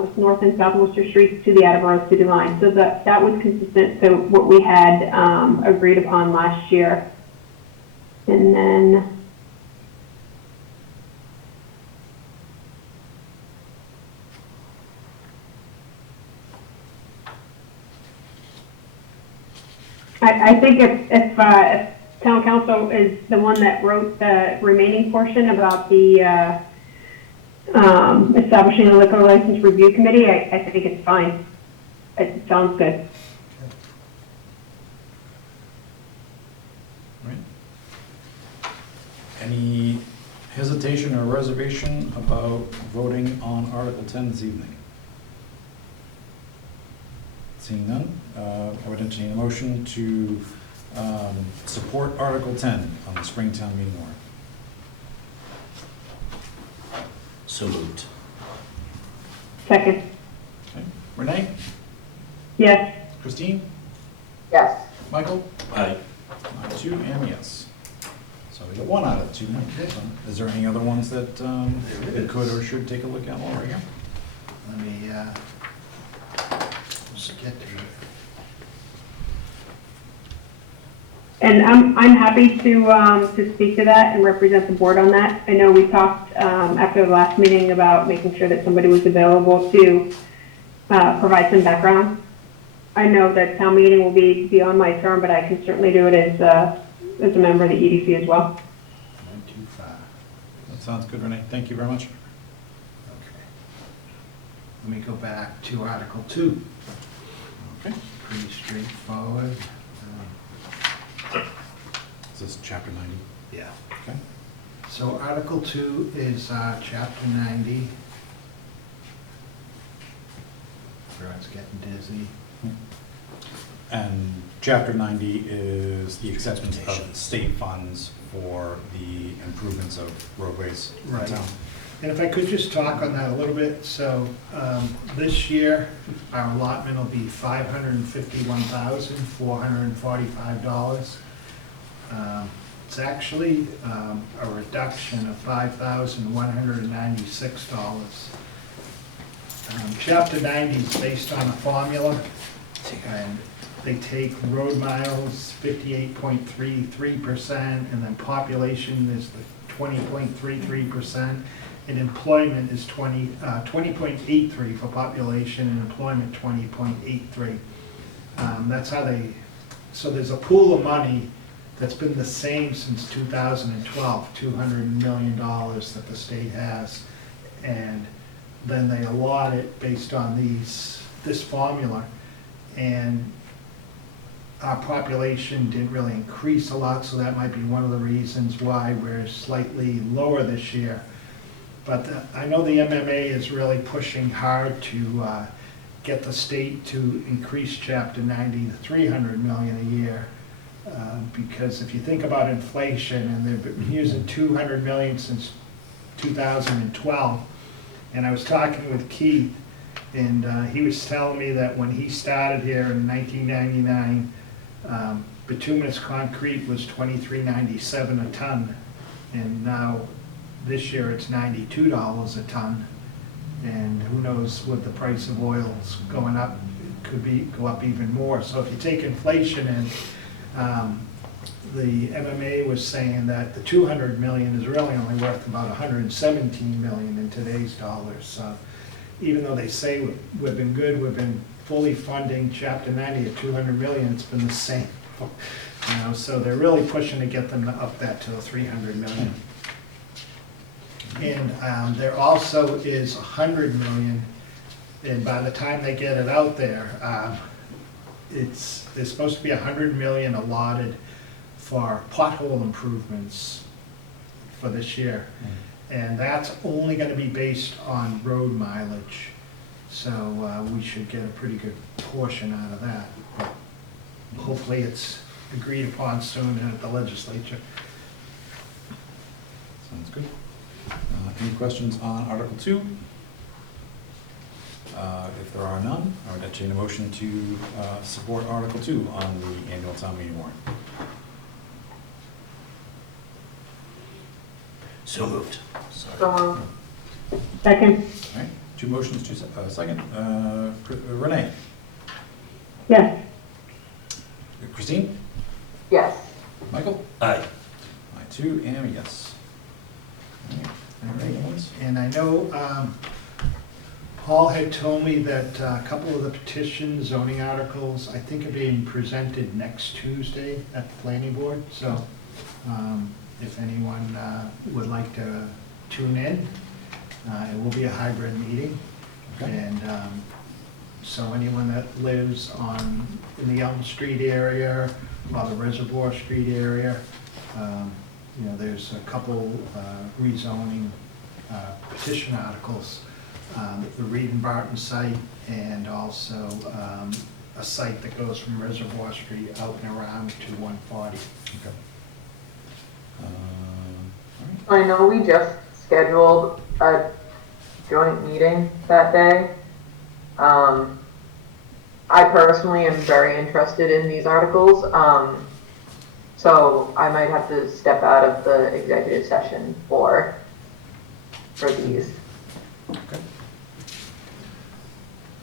with North and South Worcester Streets to the Attleboro City line. So that was consistent to what we had agreed upon last year. And then I think if town council is the one that wrote the remaining portion about the, establishing a liquor license review committee. I think it's fine. It sounds good. Right. Any hesitation or reservation about voting on Article 10 this evening? Seeing none, I would entertain a motion to support Article 10 on the Springtown meeting warrant. So moved. Second. Okay. Renee? Yes. Christine? Yes. Michael? Aye. I too am yes. So we got 1 out of 2. Is there any other ones that we could or should take a look at while we're here? Let me, just get to it. And I'm happy to speak to that and represent the board on that. I know we talked after the last meeting about making sure that somebody was available to provide some background. I know that town meeting will be beyond my term, but I can certainly do it as a member of the EDC as well. 125. That sounds good, Renee. Thank you very much. Okay. Let me go back to Article 2. Okay. Pretty straightforward. Is this chapter 90? Yeah. Okay. So Article 2 is Chapter 90. Everyone's getting dizzy. And chapter 90 is the acceptance of state funds for the improvements of roadways in Right. town. And if I could just talk on that a little bit, so this year, our allotment will be $551,445. It's actually a reduction of $5,196. Chapter 90 is based on a formula, and they take road miles, 58.33%, and then population is the 20.33%, and employment is 20.83 for population, and employment 20.83. That's how they, so there's a pool of money that's been the same since 2012, $200 million that the state has, and then they allot it based on this formula. And our population didn't really increase a lot, so that might be one of the reasons why we're slightly lower this year. But I know the MMA is really pushing hard to get the state to increase Chapter 90 to $300 million a year. Because if you think about inflation, and they've been using $200 million since 2012, and I was talking with Keith, and he was telling me that when he started here in 1999, bituminous concrete was $23.97 a ton, and now this year it's $92 a ton, and who knows with the price of oils going up, it could go up even more. So if you take inflation in, the MMA was saying that the $200 million is really only worth about $117 million in today's dollars. So even though they say we've been good, we've been fully funding Chapter 90 at $200 million, it's been the same. So they're really pushing to get them to up that to the $300 million. And there also is $100 million, and by the time they get it out there, there's supposed to be $100 million allotted for pothole improvements for this year. And that's only going to be based on road mileage. So we should get a pretty good portion out of that. But hopefully it's agreed upon soon at the legislature. Sounds good. Any questions on Article 2? If there are none, I would entertain a motion to support Article 2 on the annual town meeting warrant. So moved. Sorry. Second. All right, 2 motions, 2 second. Renee? Yes. Christine? Yes. Michael? Aye. I too am yes. All right. And I know Paul had told me that a couple of the petitions, zoning articles, I think are being presented next Tuesday at the planning board. So if anyone would like to tune in, it will be a hybrid meeting. Okay. And so anyone that lives in the Elm Street area or the Reservoir Street area, there's a couple rezoning petition articles. The Reed and Barton site, and also a site that goes from Reservoir Street out and around to 140. Okay. I know we just scheduled a joint meeting that day. I personally am very interested in these articles, so I might have to step out of the executive session for these. Okay.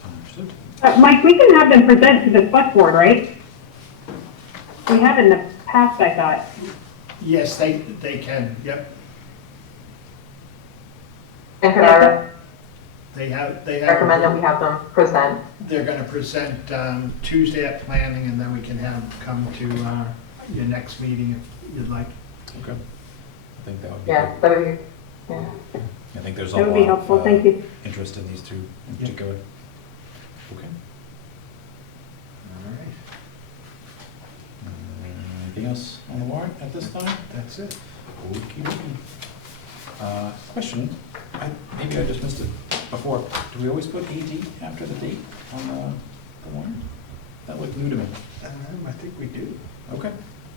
Understood. Mike, we can have them present to the select board, right? We have in the past, I thought. Yes, they can, yep. And could I They have. recommend that we have them present? They're gonna present Tuesday at planning, and then we can have them come to your next meeting if you'd like. Okay. I think that would be Yeah, good. that would be, yeah. I think there's a That would be lot helpful, of thank you. interest in these two in Yeah. particular. Okay. All right, Anything else on the warrant at this time? that's it. Okey-dokey. Question, maybe I just missed it before. Do we always put AD after the date on the warrant? That looked new to me. I think we do. Okay.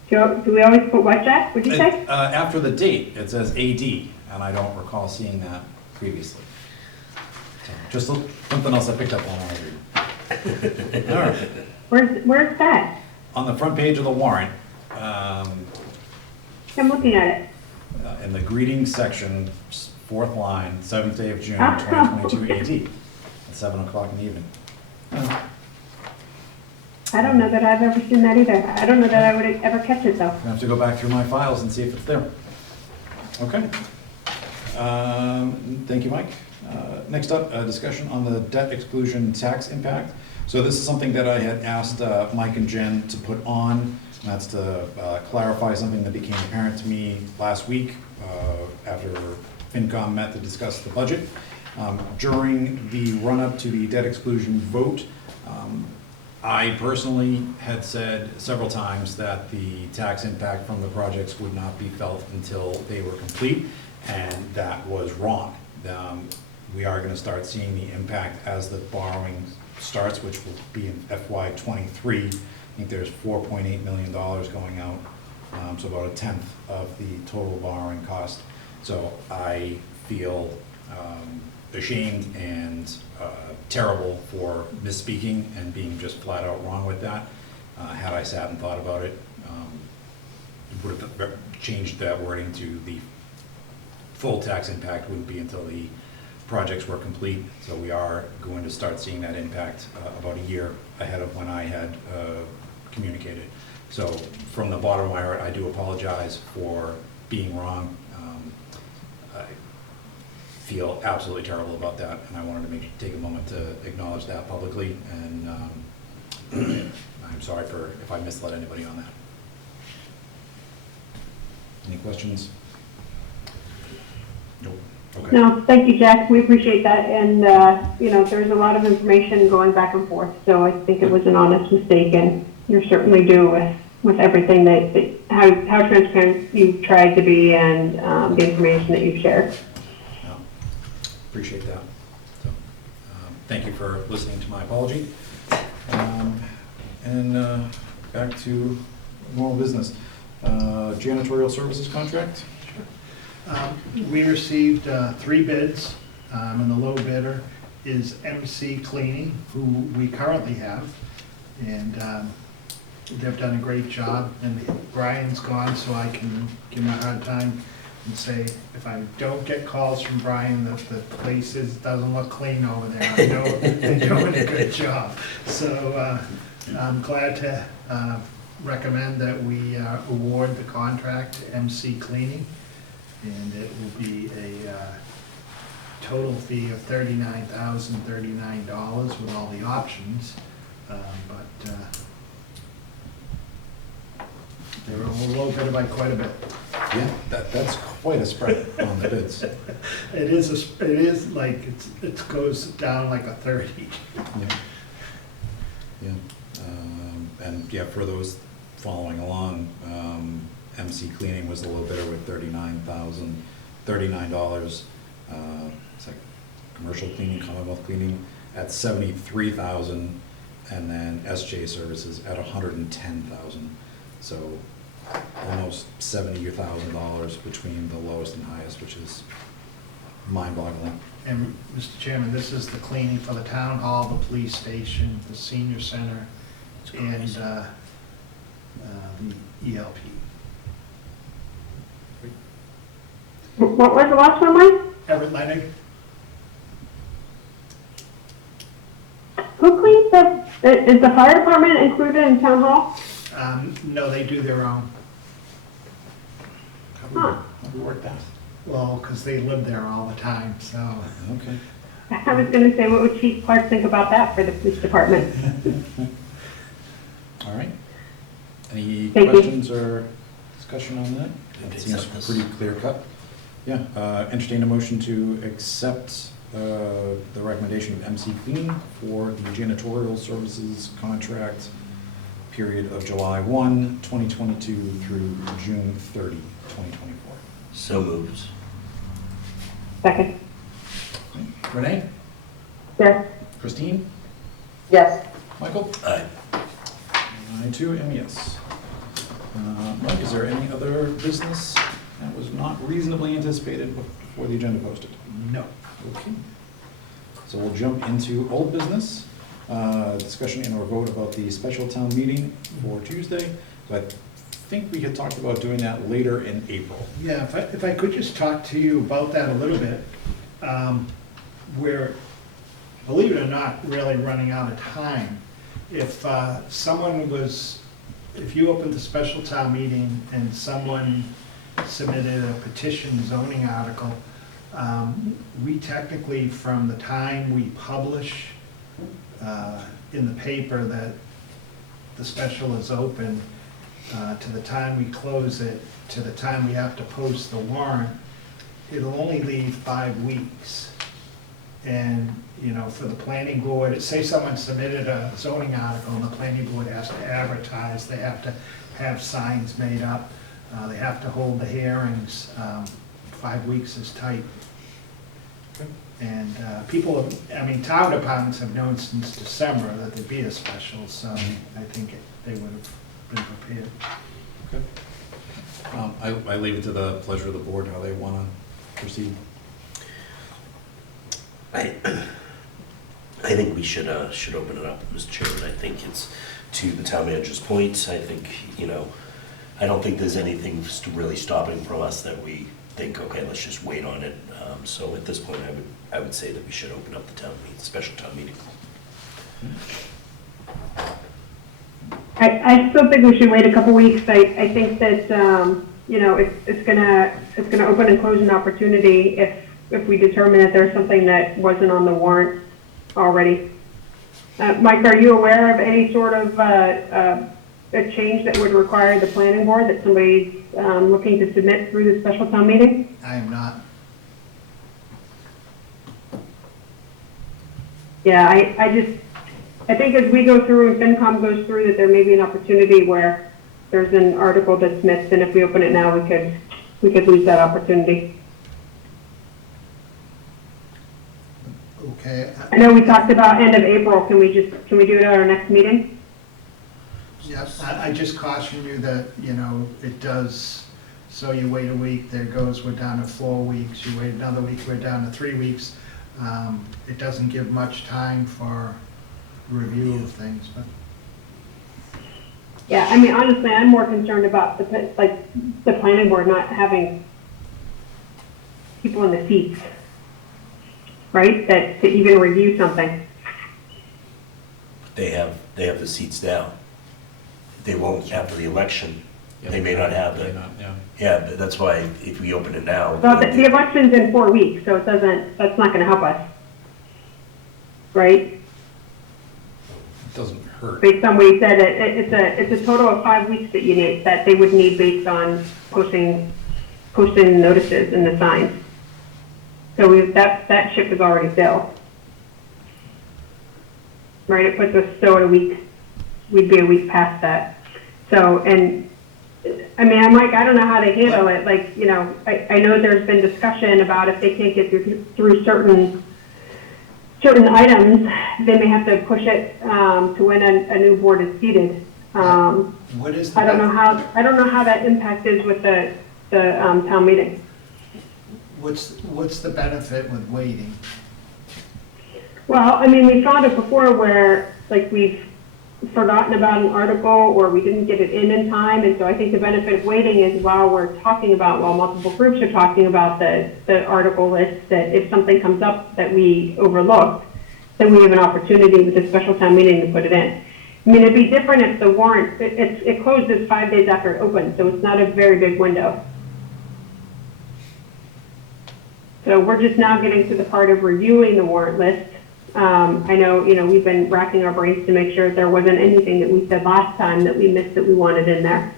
Do we always put what, Jack? What'd you say? After the date, it says AD, and I don't recall seeing that previously. So, just something else I picked up on already. All right. Where's that? On the front page of the warrant, I'm looking at it. in the greetings section, fourth line, 7th day of June, Oh, 2022 AD, at 7 o'clock in the evening. I don't know that I've ever seen that either. I don't know that I would ever catch it though. I have to go back through my files and see if it's there. Okay. Thank you, Mike. Next up, a discussion on the debt exclusion tax impact. So this is something that I had asked Mike and Jen to put on, and that's to clarify something that became apparent to me last week after FinCom met to discuss the budget. During the run-up to the debt exclusion vote, I personally had said several times that the tax impact from the projects would not be felt until they were complete, and that was wrong. We are going to start seeing the impact as the borrowing starts, which will be in FY '23. I think there's $4.8 million going out, so about 1/10 of the total borrowing cost. So I feel ashamed and terrible for misspeaking and being just flat out wrong with that. Had I sat and thought about it, would have changed that wording to the full tax impact wouldn't be until the projects were complete. So we are going to start seeing that impact about a year ahead of when I had communicated. So from the bottom of my heart, I do apologize for being wrong. I feel absolutely terrible about that, and I wanted to take a moment to acknowledge that publicly, and I'm sorry if I misled anybody on that. Any questions? Nope. Okay. No, thank you, Jack. We appreciate that. And, there's a lot of information going back and forth. So I think it was an honest mistake, and you're certainly due with everything how transparent you tried to be and the information that you've shared. Yeah. Appreciate that. So, thank you for listening to my apology. And back to normal business. Janitorial services contract? We received 3 bids, and the low bidder is MC Cleaning, who we currently have, and they've done a great job. And Brian's gone, so I can give him a hard time and say, if I don't get calls from Brian that the place doesn't look clean over there, I know they're doing a good job. So I'm glad to recommend that we award the contract to MC Cleaning. And it will be a total fee of $39,039 with all the options, but they were a little bit by quite a bit. Yeah, that's quite a spread on the bids. It is like, it goes down like a 30. Yeah. Yeah. And yeah, for those following along, MC Cleaning was a little better with $39. It's like commercial cleaning, Commonwealth Cleaning at $73,000, and then SJ Services at $110,000. So almost $70,000 between the lowest and highest, which is mind-boggling. And Mr. Chairman, this is the cleaning for the town hall, the police station, the senior center, and the ELP. What was the last one, Mike? Everett Leonard? Who cleans is the fire department included in town hall? No, they do their own. How do we work that? Well, because they live there all the time, so. Okay. I was gonna say, what would Chief Clark think about that for the police department? All right. Any Thank you. questions or discussion on that? That seems pretty clear cut. Yeah, entertain a motion to accept the recommendation of MC Clean for the janitorial services contract period of July 1, 2022 through June 30, 2024. So moved. Second. Renee? Yes. Christine? Yes. Michael? Aye. I too am yes. Mike, is there any other business that was not reasonably anticipated before the agenda posted? No. Okay. So we'll jump into old business, discussion and or vote about the special town meeting for Tuesday. So I think we had talked about doing that later in April. Yeah, if I could just talk to you about that a little bit. We're, believe it or not, really running out of time. If if you opened the special town meeting and someone submitted a petition zoning article, we technically, from the time we publish in the paper that the special is open, to the time we close it, to the time we have to post the warrant, it'll only leave 5 weeks. And, you know, for the planning board, say someone submitted a zoning article and the planning board has to advertise, they have to have signs made up, they have to hold the hearings, 5 weeks is tight. And people, town departments have known since December that there'd be a special, so I think they would have been prepared. Okay. I leave it to the pleasure of the board how they want to proceed. I think we should open it up, Mr. Chairman. I think it's to the town manager's point. I think, I don't think there's anything really stopping from us that we think, okay, let's just wait on it. So at this point, I would say that we should open up the special town meeting. I still think we should wait a couple weeks. I think that, it's gonna open and close an opportunity if we determine that there's something that wasn't on the warrant already. Mike, are you aware of any sort of a change that would require the planning board that somebody's looking to submit through the special town meeting? I am not. Yeah, I think as we go through and FinCom goes through, that there may be an opportunity where there's an article that's missed, and if we open it now, we could lose that opportunity. Okay. I know we talked about end of April. Can we do it at our next meeting? Yes, I just caution you that, it does, so you wait a week, there goes, we're down to 4 weeks, you wait another week, we're down to 3 weeks. It doesn't give much time for review of things, but. Yeah, honestly, I'm more concerned about the planning board not having people in the seats, right? That to even review something. They have the seats now. They won't after the election. They may not have that. Yeah. Yeah, but that's why if we open it now. Well, the election's in 4 weeks, so that's not gonna help us. Right? It doesn't hurt. Based on what you said, it's a total of 5 weeks that you need, that they would need based on posting notices in the signs. So that ship is already sailed. Right, it puts us still at a week, we'd be a week past that. So, and, I mean, I'm like, I don't know how to handle it, like, you know, I know there's been discussion about if they can't get through certain items, they may have to push it, to when a new board is seated. What is the I don't know how that impact is with the town meeting. What's the benefit with waiting? Well, I mean, we found it before where, like, we've forgotten about an article or we didn't get it in time, and so I think the benefit of waiting is while multiple groups are talking about the article list, that if something comes up that we overlooked, then we have an opportunity with a special town meeting to put it in. I mean, it'd be different if the warrant, it closes 5 days after it opens, so it's not a very big window. So we're just now getting to the part of reviewing the warrant list. I know, you know, we've been racking our brains to make sure there wasn't anything that we said last time that we missed that we wanted in there.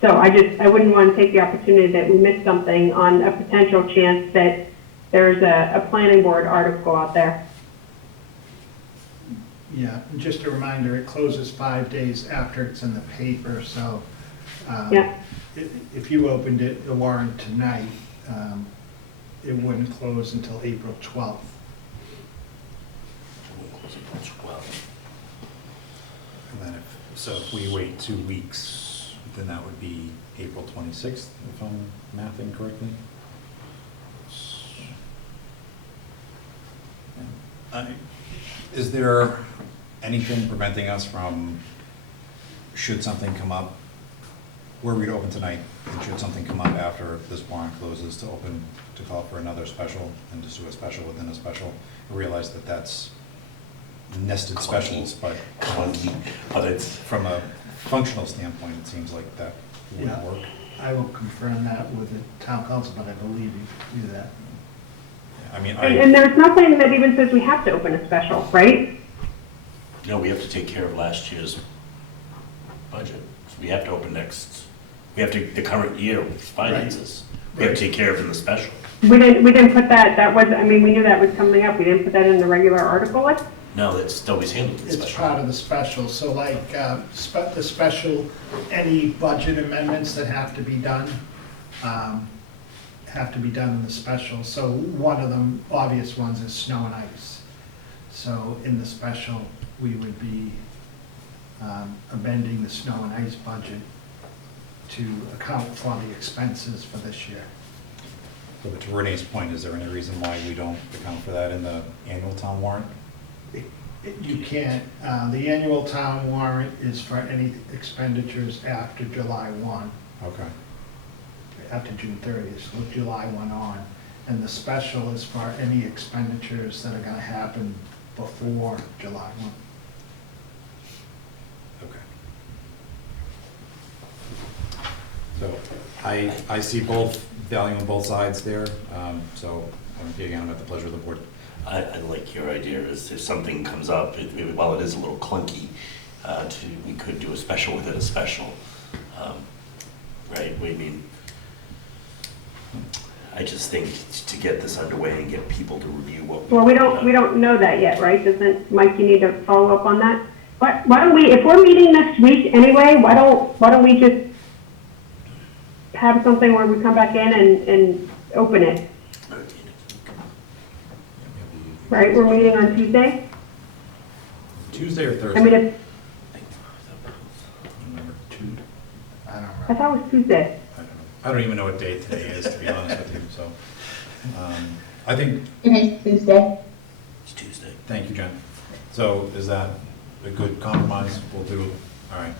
So I wouldn't want to take the opportunity that we missed something on a potential chance that there's a planning board article out there. Yeah, and just a reminder, it closes 5 days after it's in the paper, so Yeah. if you opened the warrant tonight, it wouldn't close until April 12th. And then if we wait 2 weeks, then that would be April 26th, if I'm mathing correctly. Is there anything preventing us from, should something come up, were we to open tonight, and should something come up after this warrant closes, to call for another special and just do a special within a special? I realize that that's nested specials, but it's from a functional standpoint, it seems like that would Yeah. work. I will confirm that with the town council, but I believe you do that. I mean, And there's nothing that even says we have to open a special, right? No, we have to take care of last year's budget. We have to open the current year finances. We have to take care of in the special. We didn't put that was, I mean, we knew that was coming up, we didn't put that in the regular article list? No, that's always handled in the It's special. part of the special, so like, the special, any budget amendments that have to be done in the special. So one of them, obvious ones, is snow and ice. So in the special, we would be amending the snow and ice budget to account for the expenses for this year. But to Renee's point, is there any reason why we don't account for that in the annual town warrant? You can't, the annual town warrant is for any expenditures after July 1. Okay. After June 30th, so July 1 on. And the special is for any expenditures that are gonna happen before July 1. Okay. So I see both, value on both sides there, so again, I'm at the pleasure of the board. I like your idea, is if something comes up, while it is a little clunky, we could do a special within a special. Right, I just think to get this underway and get people to review what. Well, we don't know that yet, right? Doesn't, Mike, you need to follow up on that? Why don't we, if we're meeting next week anyway, why don't we just have something where we come back in and open it? Right, we're meeting on Tuesday? Tuesday or Thursday? I mean, if, I don't I thought it was Tuesday. I don't even know what day today is, to be honest with you, so. I think, It is Tuesday. It's Tuesday. thank you, Jen. So is that a good compromise? We'll do, all right.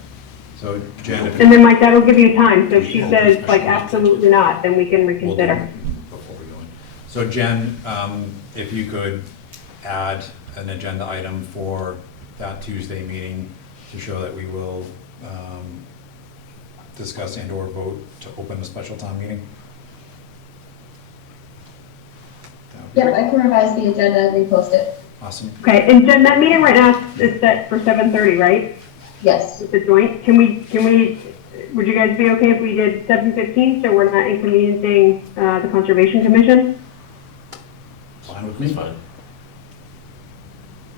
So Jen, if And then Mike, that'll give you time, so if she says like absolutely not, then we can reconsider. before we go in. So Jen, if you could add an agenda item for that Tuesday meeting to show that we will discuss and or vote to open a special town meeting? Yep, I can revise the agenda and repost it. Awesome. Okay, and Jen, that meeting right now is set for 7:30, right? Yes. It's a joint. Can we, would you guys be okay if we did 7:15 so we're not inconveniencing the Conservation Commission? Fine with me. Fine.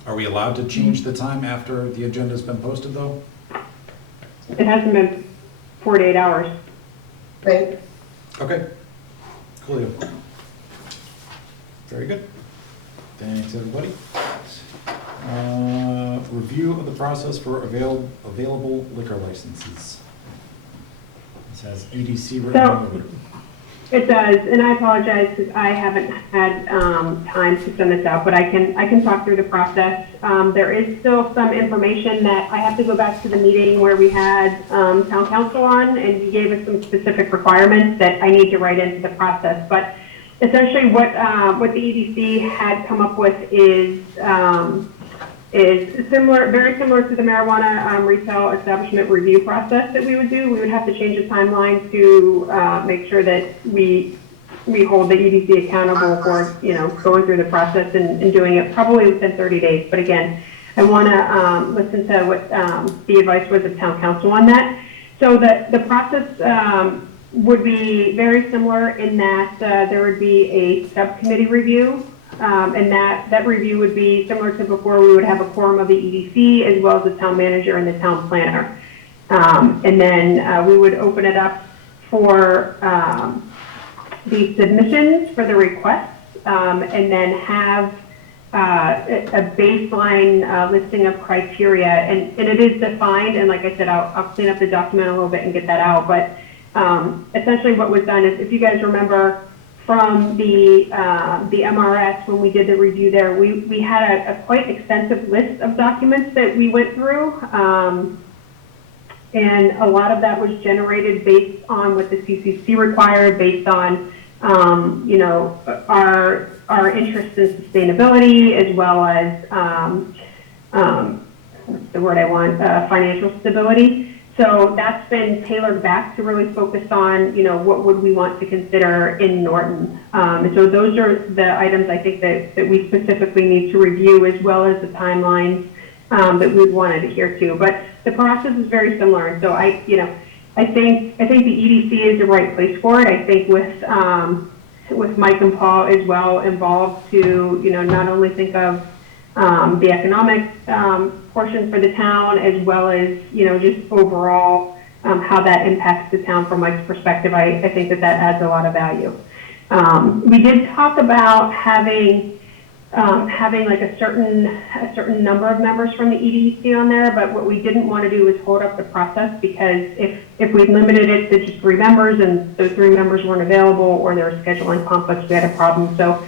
Are we allowed to change the time after the agenda's been posted, though? It hasn't been 48 hours. Right. Okay. Cool. Very good. Thanks, everybody. Review of the process for available liquor licenses. This has EDC written all over it. It does, and I apologize because I haven't had time to send this out, but I can talk through the process. There is still some information that I have to go back to the meeting where we had town council on, and he gave us some specific requirements that I need to write into the process. But essentially, what the EDC had come up with is similar, very similar to the marijuana retail establishment review process that we would do. We would have to change the timeline to make sure that we hold the EDC accountable for, going through the process and doing it probably within 30 days. But again, I want to listen to what the advice was of town council on that. So the process would be very similar in that there would be a subcommittee review. And that review would be similar to before. We would have a quorum of the EDC as well as the town manager and the town planner. And then we would open it up for the submissions for the requests, and then have a baseline listing of criteria. And it is defined, and like I said, I'll clean up the document a little bit and get that out. But essentially what was done is, if you guys remember, from the MRS, when we did the review there, we had a quite extensive list of documents that we went through. And a lot of that was generated based on what the CCC required, based on, our interest in sustainability, as well as, what's the word I want, financial stability. So that's been tailored back to really focus on, what would we want to consider in Norton. And so those are the items I think that we specifically need to review, as well as the timelines that we want to adhere to. But the process is very similar. And so I think the EDC is the right place for it. I think with Mike and Paul as well involved to, not only think of the economic portion for the town, as well as, just overall how that impacts the town from Mike's perspective. I think that adds a lot of value. We did talk about having like a certain number of members from the EDC on there, but what we didn't want to do was hold up the process, because if we limited it to just 3 members and those 3 members weren't available, or there were scheduling conflicts, we had a problem. So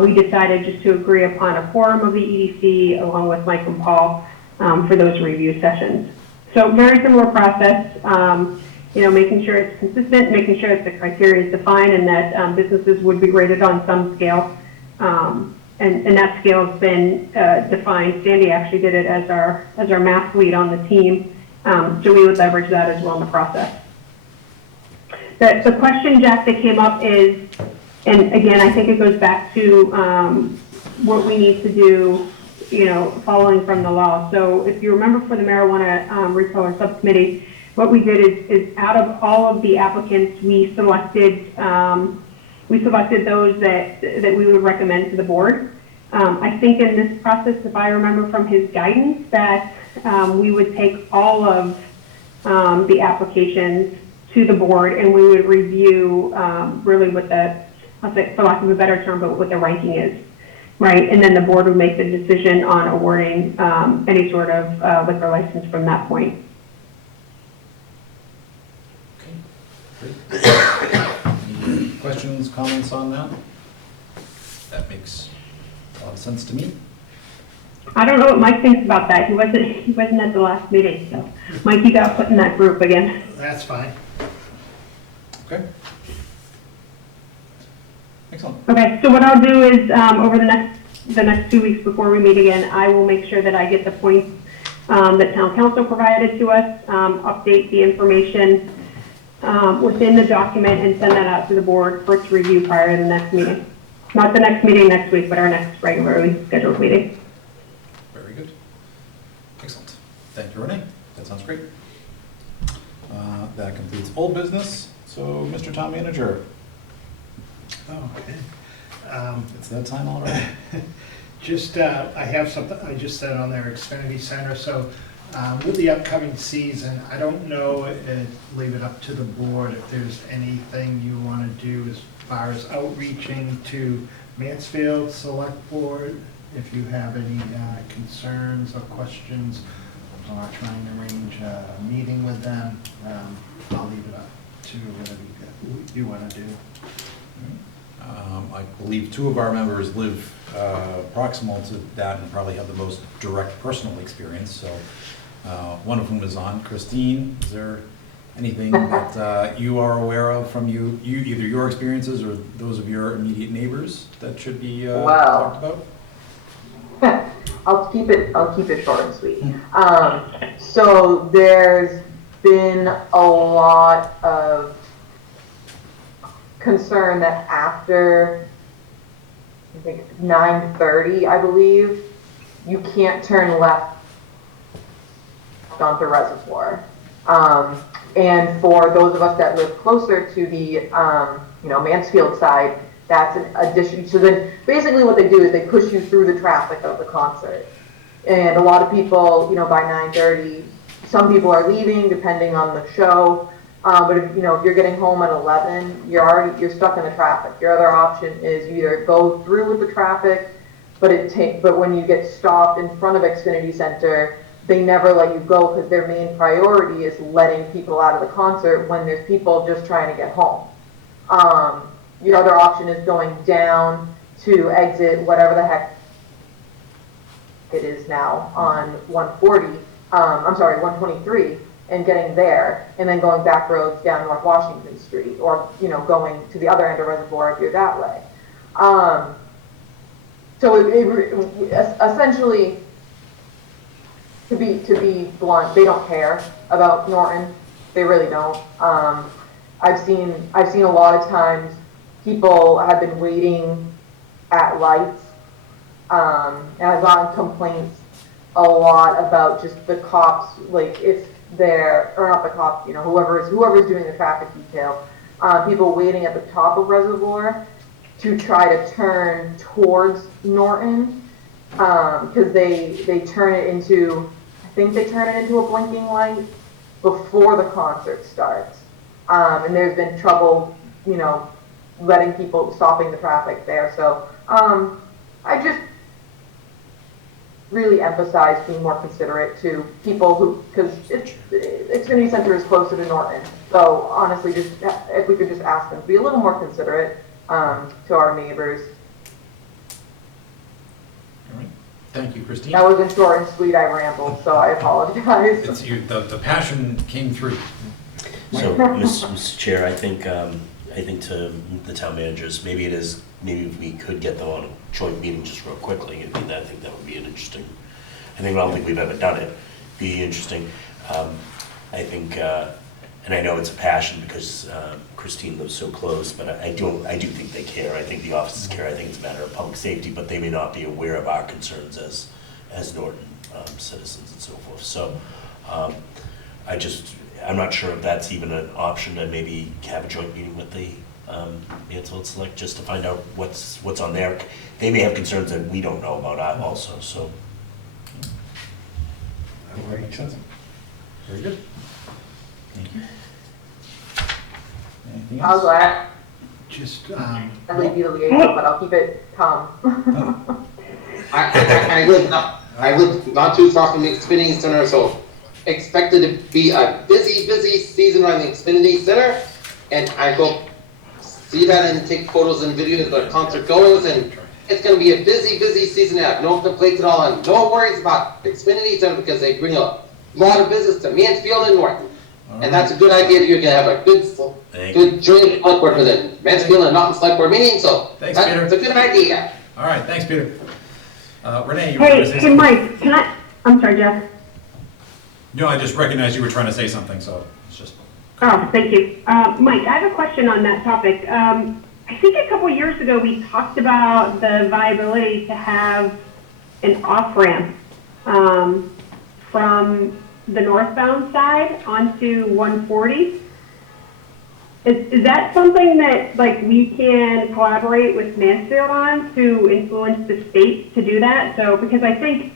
we decided just to agree upon a quorum of the EDC along with Mike and Paul for those review sessions. So very similar process, making sure it's consistent, making sure that the criteria is defined, and that businesses would be rated on some scale. And that scale has been defined. Sandy actually did it as our math lead on the team, so we would leverage that as well in the process. The question, Jack, that came up is, and again, I think it goes back to what we need to do, following from the law. So if you remember, for the marijuana retailer subcommittee, what we did is out of all of the applicants, we selected those that we would recommend to the board. I think in this process, if I remember from his guidance, that we would take all of the applications to the board, and we would review really what I'll say, for lack of a better term, but what the ranking is, right? And then the board would make the decision on awarding any sort of liquor license from that point. Any questions, comments on that? That makes a lot of sense to me. I don't know what Mike thinks about that. He wasn't at the last meeting, so Mike, you got put in that group again. That's fine. Okay. Excellent. Okay, so what I'll do is over the next 2 weeks before we meet again, I will make sure that I get the points that town council provided to us, update the information within the document and send that out to the board for its review prior to the next meeting. Not the next meeting next week, but our next regularly scheduled meeting. Very good. Excellent. Thank you, Renee. That sounds great. That completes old business. So, Mr. Town Manager, Okay. it's that time already. Just, I have something, I just said on their Xfinity Center, so with the upcoming season, I don't know, leave it up to the board if there's anything you want to do as far as outreaching to Mansfield Select Board, if you have any concerns or questions, or trying to arrange a meeting with them, I'll leave it up to whatever you want to do. I believe two of our members live proximal to that and probably have the most direct personal experience. So one of whom is on. Christine, is there anything that you are aware of from either your experiences or those of your immediate neighbors that should be talked about? I'll keep it short and sweet. So there's been a lot of concern that after, I think 9:30, I believe, you can't turn left onto Reservoir. And for those of us that live closer to the, Mansfield side, that's an addition. So then basically what they do is they push you through the traffic of the concert. And a lot of people, by 9:30, some people are leaving depending on the show. But if you're getting home at 11, you're stuck in the traffic. Your other option is you either go through with the traffic, but when you get stopped in front of Xfinity Center, they never let you go because their main priority is letting people out of the concert when there's people just trying to get home. Your other option is going down to exit whatever the heck it is now on 123, and getting there, and then going back roads down North Washington Street, or going to the other end of Reservoir if you're that way. So essentially, to be blunt, they don't care about Norton. They really don't. I've seen a lot of times people have been waiting at lights, and I've gotten complaints a lot about just the cops, like if they're, or not the cops, whoever's doing the traffic detail, people waiting at the top of Reservoir to try to turn towards Norton, because they turn it into, I think they turn it into a blinking light before the concert starts. And there's been trouble, letting people, stopping the traffic there. So I just really emphasize being more considerate to people because Xfinity Center is closer to Norton. So honestly, just if we could just ask them to be a little more considerate to our neighbors. All right. Thank you, Christine. That wasn't short and sweet. I rambled, so I apologize. It's you. The passion came through. So, Mr. Chair, I think to the town managers, maybe we could get them on a joint meeting just real quickly. I think that would be an interesting. I don't think we've ever done it. Be interesting. I think, and I know it's a passion because Christine lives so close, but I do think they care. I think the offices care. I think it's a matter of public safety, but they may not be aware of our concerns as Norton citizens and so forth. So, I'm not sure if that's even an option to maybe have a joint meeting with the Mansfield Select just to find out what's on there. They may have concerns that we don't know about also. So that makes sense. Very good. Thank you. Anything else? I'll glad. Just I leave you the liaison, but I'll keep it calm. I live not too far from the Xfinity Center, so expected to be a busy season around the Xfinity Center, and I go see that and take photos and videos of the concert goers, and it's going to be a busy season. I have no complaints at all, and no worries about Xfinity Center because they bring a lot of business to Mansfield and Norton, and that's a good idea. You're going to have a good joint select board for the Mansfield and Norton select board meeting, so Thanks, Peter. That's a good idea. All right, thanks, Peter. Renee, you want to say Hey, something? Mike, I'm sorry, Jeff. No, I just recognized you were trying to say something, so let's just Oh, thank you. Mike, I have a question on that topic. I think a couple years ago, we talked about the viability to have an off-ramp from the northbound side onto 140. Is that something that, like, we can collaborate with Mansfield on to influence the state to do that? So, because I think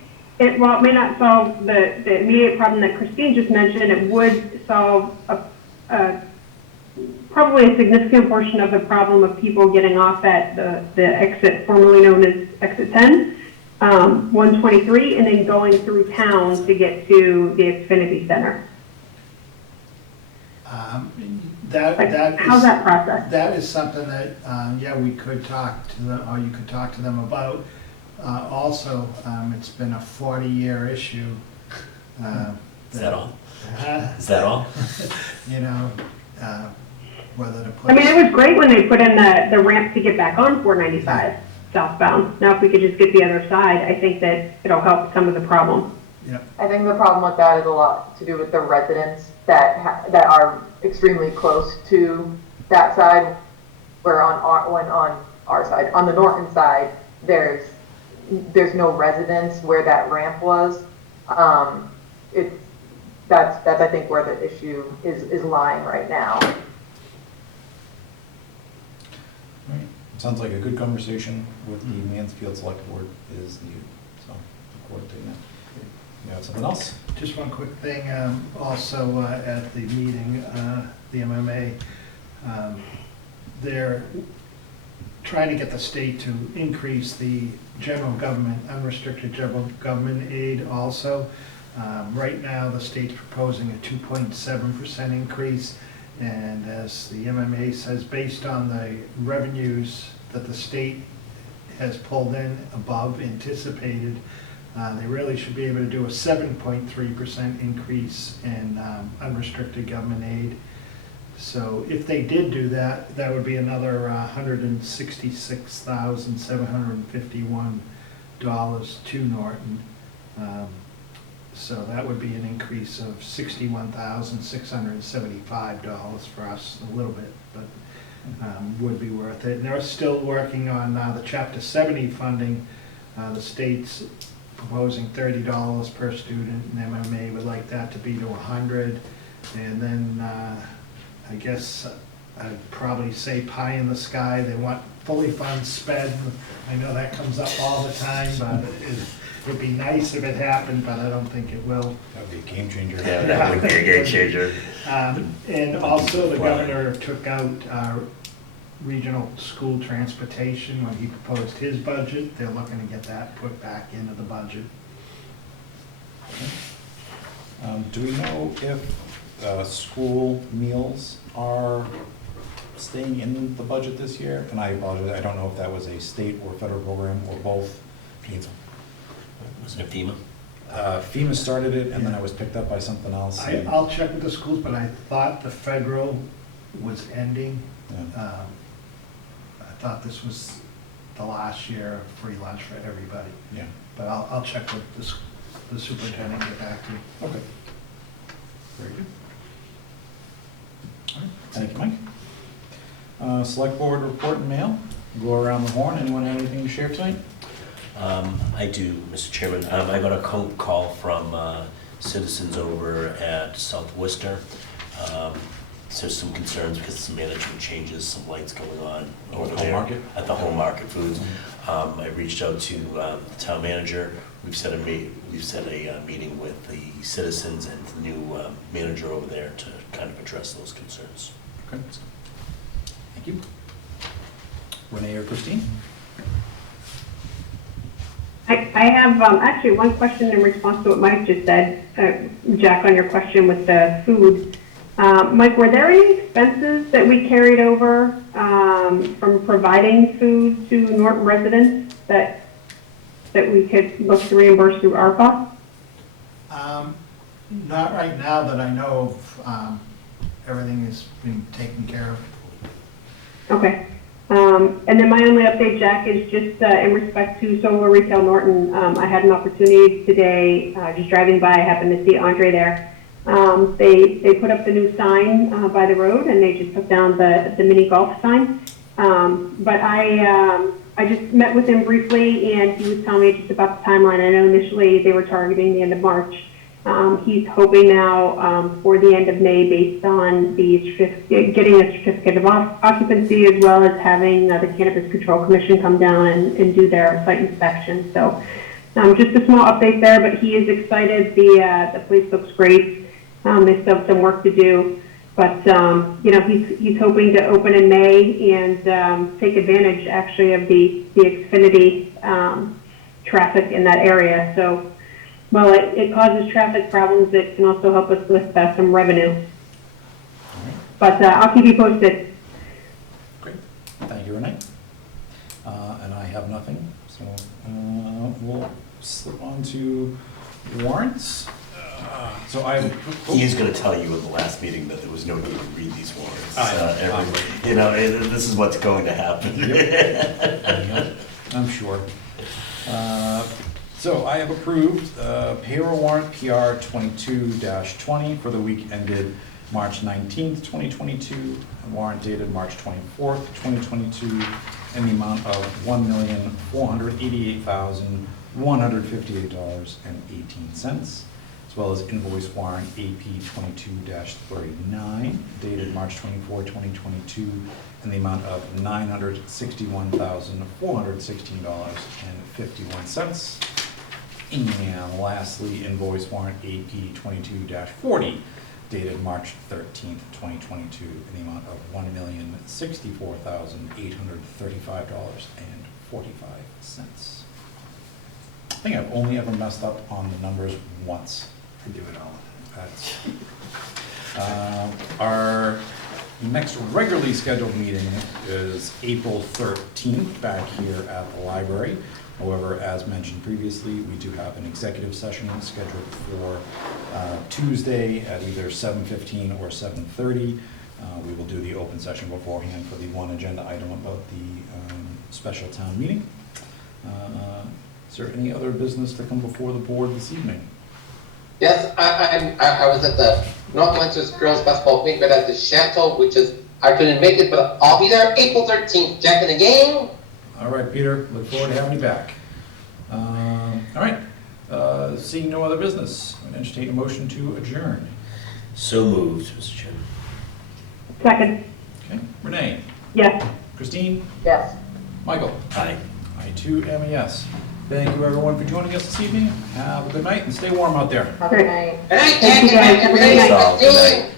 while it may not solve the immediate problem that Christine just mentioned, it would solve probably a significant portion of the problem of people getting off at the exit formerly known as exit 10, 123, and then going through town to get to the Xfinity Center. How's that process? That is something that, yeah, we could talk to them, or you could talk to them about. Also, it's been a 40-year issue. Is that all? Is that all? You know, whether to put. I mean, it was great when they put in the ramp to get back on 495 southbound. Now, if we could just get the other side, I think that it'll help some of the problem. Yeah. I think the problem with that is a lot to do with the residents that are extremely close to that side, where on our side, on the Norton side, there's no residence where that ramp was. That's I think where the issue is lying right now. Right. Sounds like a good conversation with the Mansfield Select Board is needed, so look forward to that. You got something else? Just one quick thing, also at the meeting, the MMA, they're trying to get the state to increase the general government, unrestricted general government aid also. Right now, the state's proposing a 2.7% increase, and as the MMA says, based on the revenues that the state has pulled in above anticipated, they really should be able to do a 7.3% increase in unrestricted government aid. So if they did do that, that would be another $166,751 to Norton. So that would be an increase of $61,675 for us, a little bit, but would be worth it. And they're still working on the Chapter 70 funding. The state's proposing $30 per student, and MMA would like that to be to $100. And then I guess I'd probably say pie in the sky. They want fully funded sped. I know that comes up all the time, but it would be nice if it happened, but I don't think it will. That would be a game changer. Yeah, that would be a game changer. And also the governor took out regional school transportation when he proposed his budget. They're looking to get that put back into the budget. Do we know if school meals are staying in the budget this year? And I apologize, I don't know if that was a state or federal program or both. Was it FEMA? FEMA started it, and then I was picked up by something else. I'll check with the schools, but I thought the federal was ending. Yeah. I thought this was the last year of free lunch for everybody. Yeah. But I'll check with the superintendent and get back to you. Okay. Very good. All right. Thank you, Mike. Select Board report and mail. Go around the horn. Anyone have anything to share tonight? I do, Mr. Chairman. I got a call from citizens over at South Worcester. So some concerns because of some management changes, some lights going on over there. Market? At the Home Market Foods. I reached out to the town manager. We've set a meeting with the citizens and the new manager over there to kind of address those concerns. Okay. Thank you. Renee or Christine? I have actually one question in response to what Mike just said, Jack, on your question with the food. Mike, were there any expenses that we carried over from providing food to Norton residents that we could look to reimburse through ARPA? Not right now that I know of. Everything has been taken care of. Okay. And then my only update, Jack, is just in respect to Solar Retail Norton. I had an opportunity today, just driving by, I happened to see Andre there. They put up the new sign by the road, and they just took down the mini golf sign. But I just met with him briefly, and he was telling me just about the timeline. I know initially they were targeting the end of March. He's hoping now for the end of May, based on the getting a certificate of occupancy, as well as having the Cannabis Control Commission come down and do their site inspection. So just a small update there, but he is excited. The place looks great. They still have some work to do, but you know, he's hoping to open in May and take advantage actually of the Xfinity traffic in that area. So while it causes traffic problems, it can also help us with some revenue. But I'll keep you posted. Great, thank you, Renee. And I have nothing, so we'll slip on to warrants. So He is going to tell you at the last meeting that there was no need to read these warrants. You know, this is what's going to happen. Yep. I'm sure. So I have approved payroll warrant PR 22-20 for the week ended March 19th, 2022, warrant dated March 24th, 2022, in the amount of $1,488,158.18, as well as invoice warrant AP 22-39, dated March 24, 2022, in the amount of $961,416.51. And lastly, invoice warrant AP 22-40, dated March 13th, 2022, in the amount of $1,064,835.45. I think I've only ever messed up on the numbers once. I do it all. Our next regularly scheduled meeting is April 13th, back here at the library. However, as mentioned previously, we do have an executive session scheduled for Tuesday at either 7:15 or 7:30. We will do the open session beforehand for the one agenda item about the special town meeting. Is there any other business to come before the board this evening? Yes, I was at the North Lancers Girls Basketball Banquet at the Chateau, I couldn't make it, but I'll be there April 13th. Jack in the game. All right, Peter, look forward to having you back. All right, seeing no other business, I'm going to entertain a motion to adjourn. So moved, Mr. Chairman. Second. Okay, Renee? Yes. Christine? Yes. Michael? Aye. I too am a yes. Thank you everyone for joining us this evening. Have a good night and stay warm out there. Have a good night. Good night, Thank you, Jack. guys. Good night, Good night. Christine.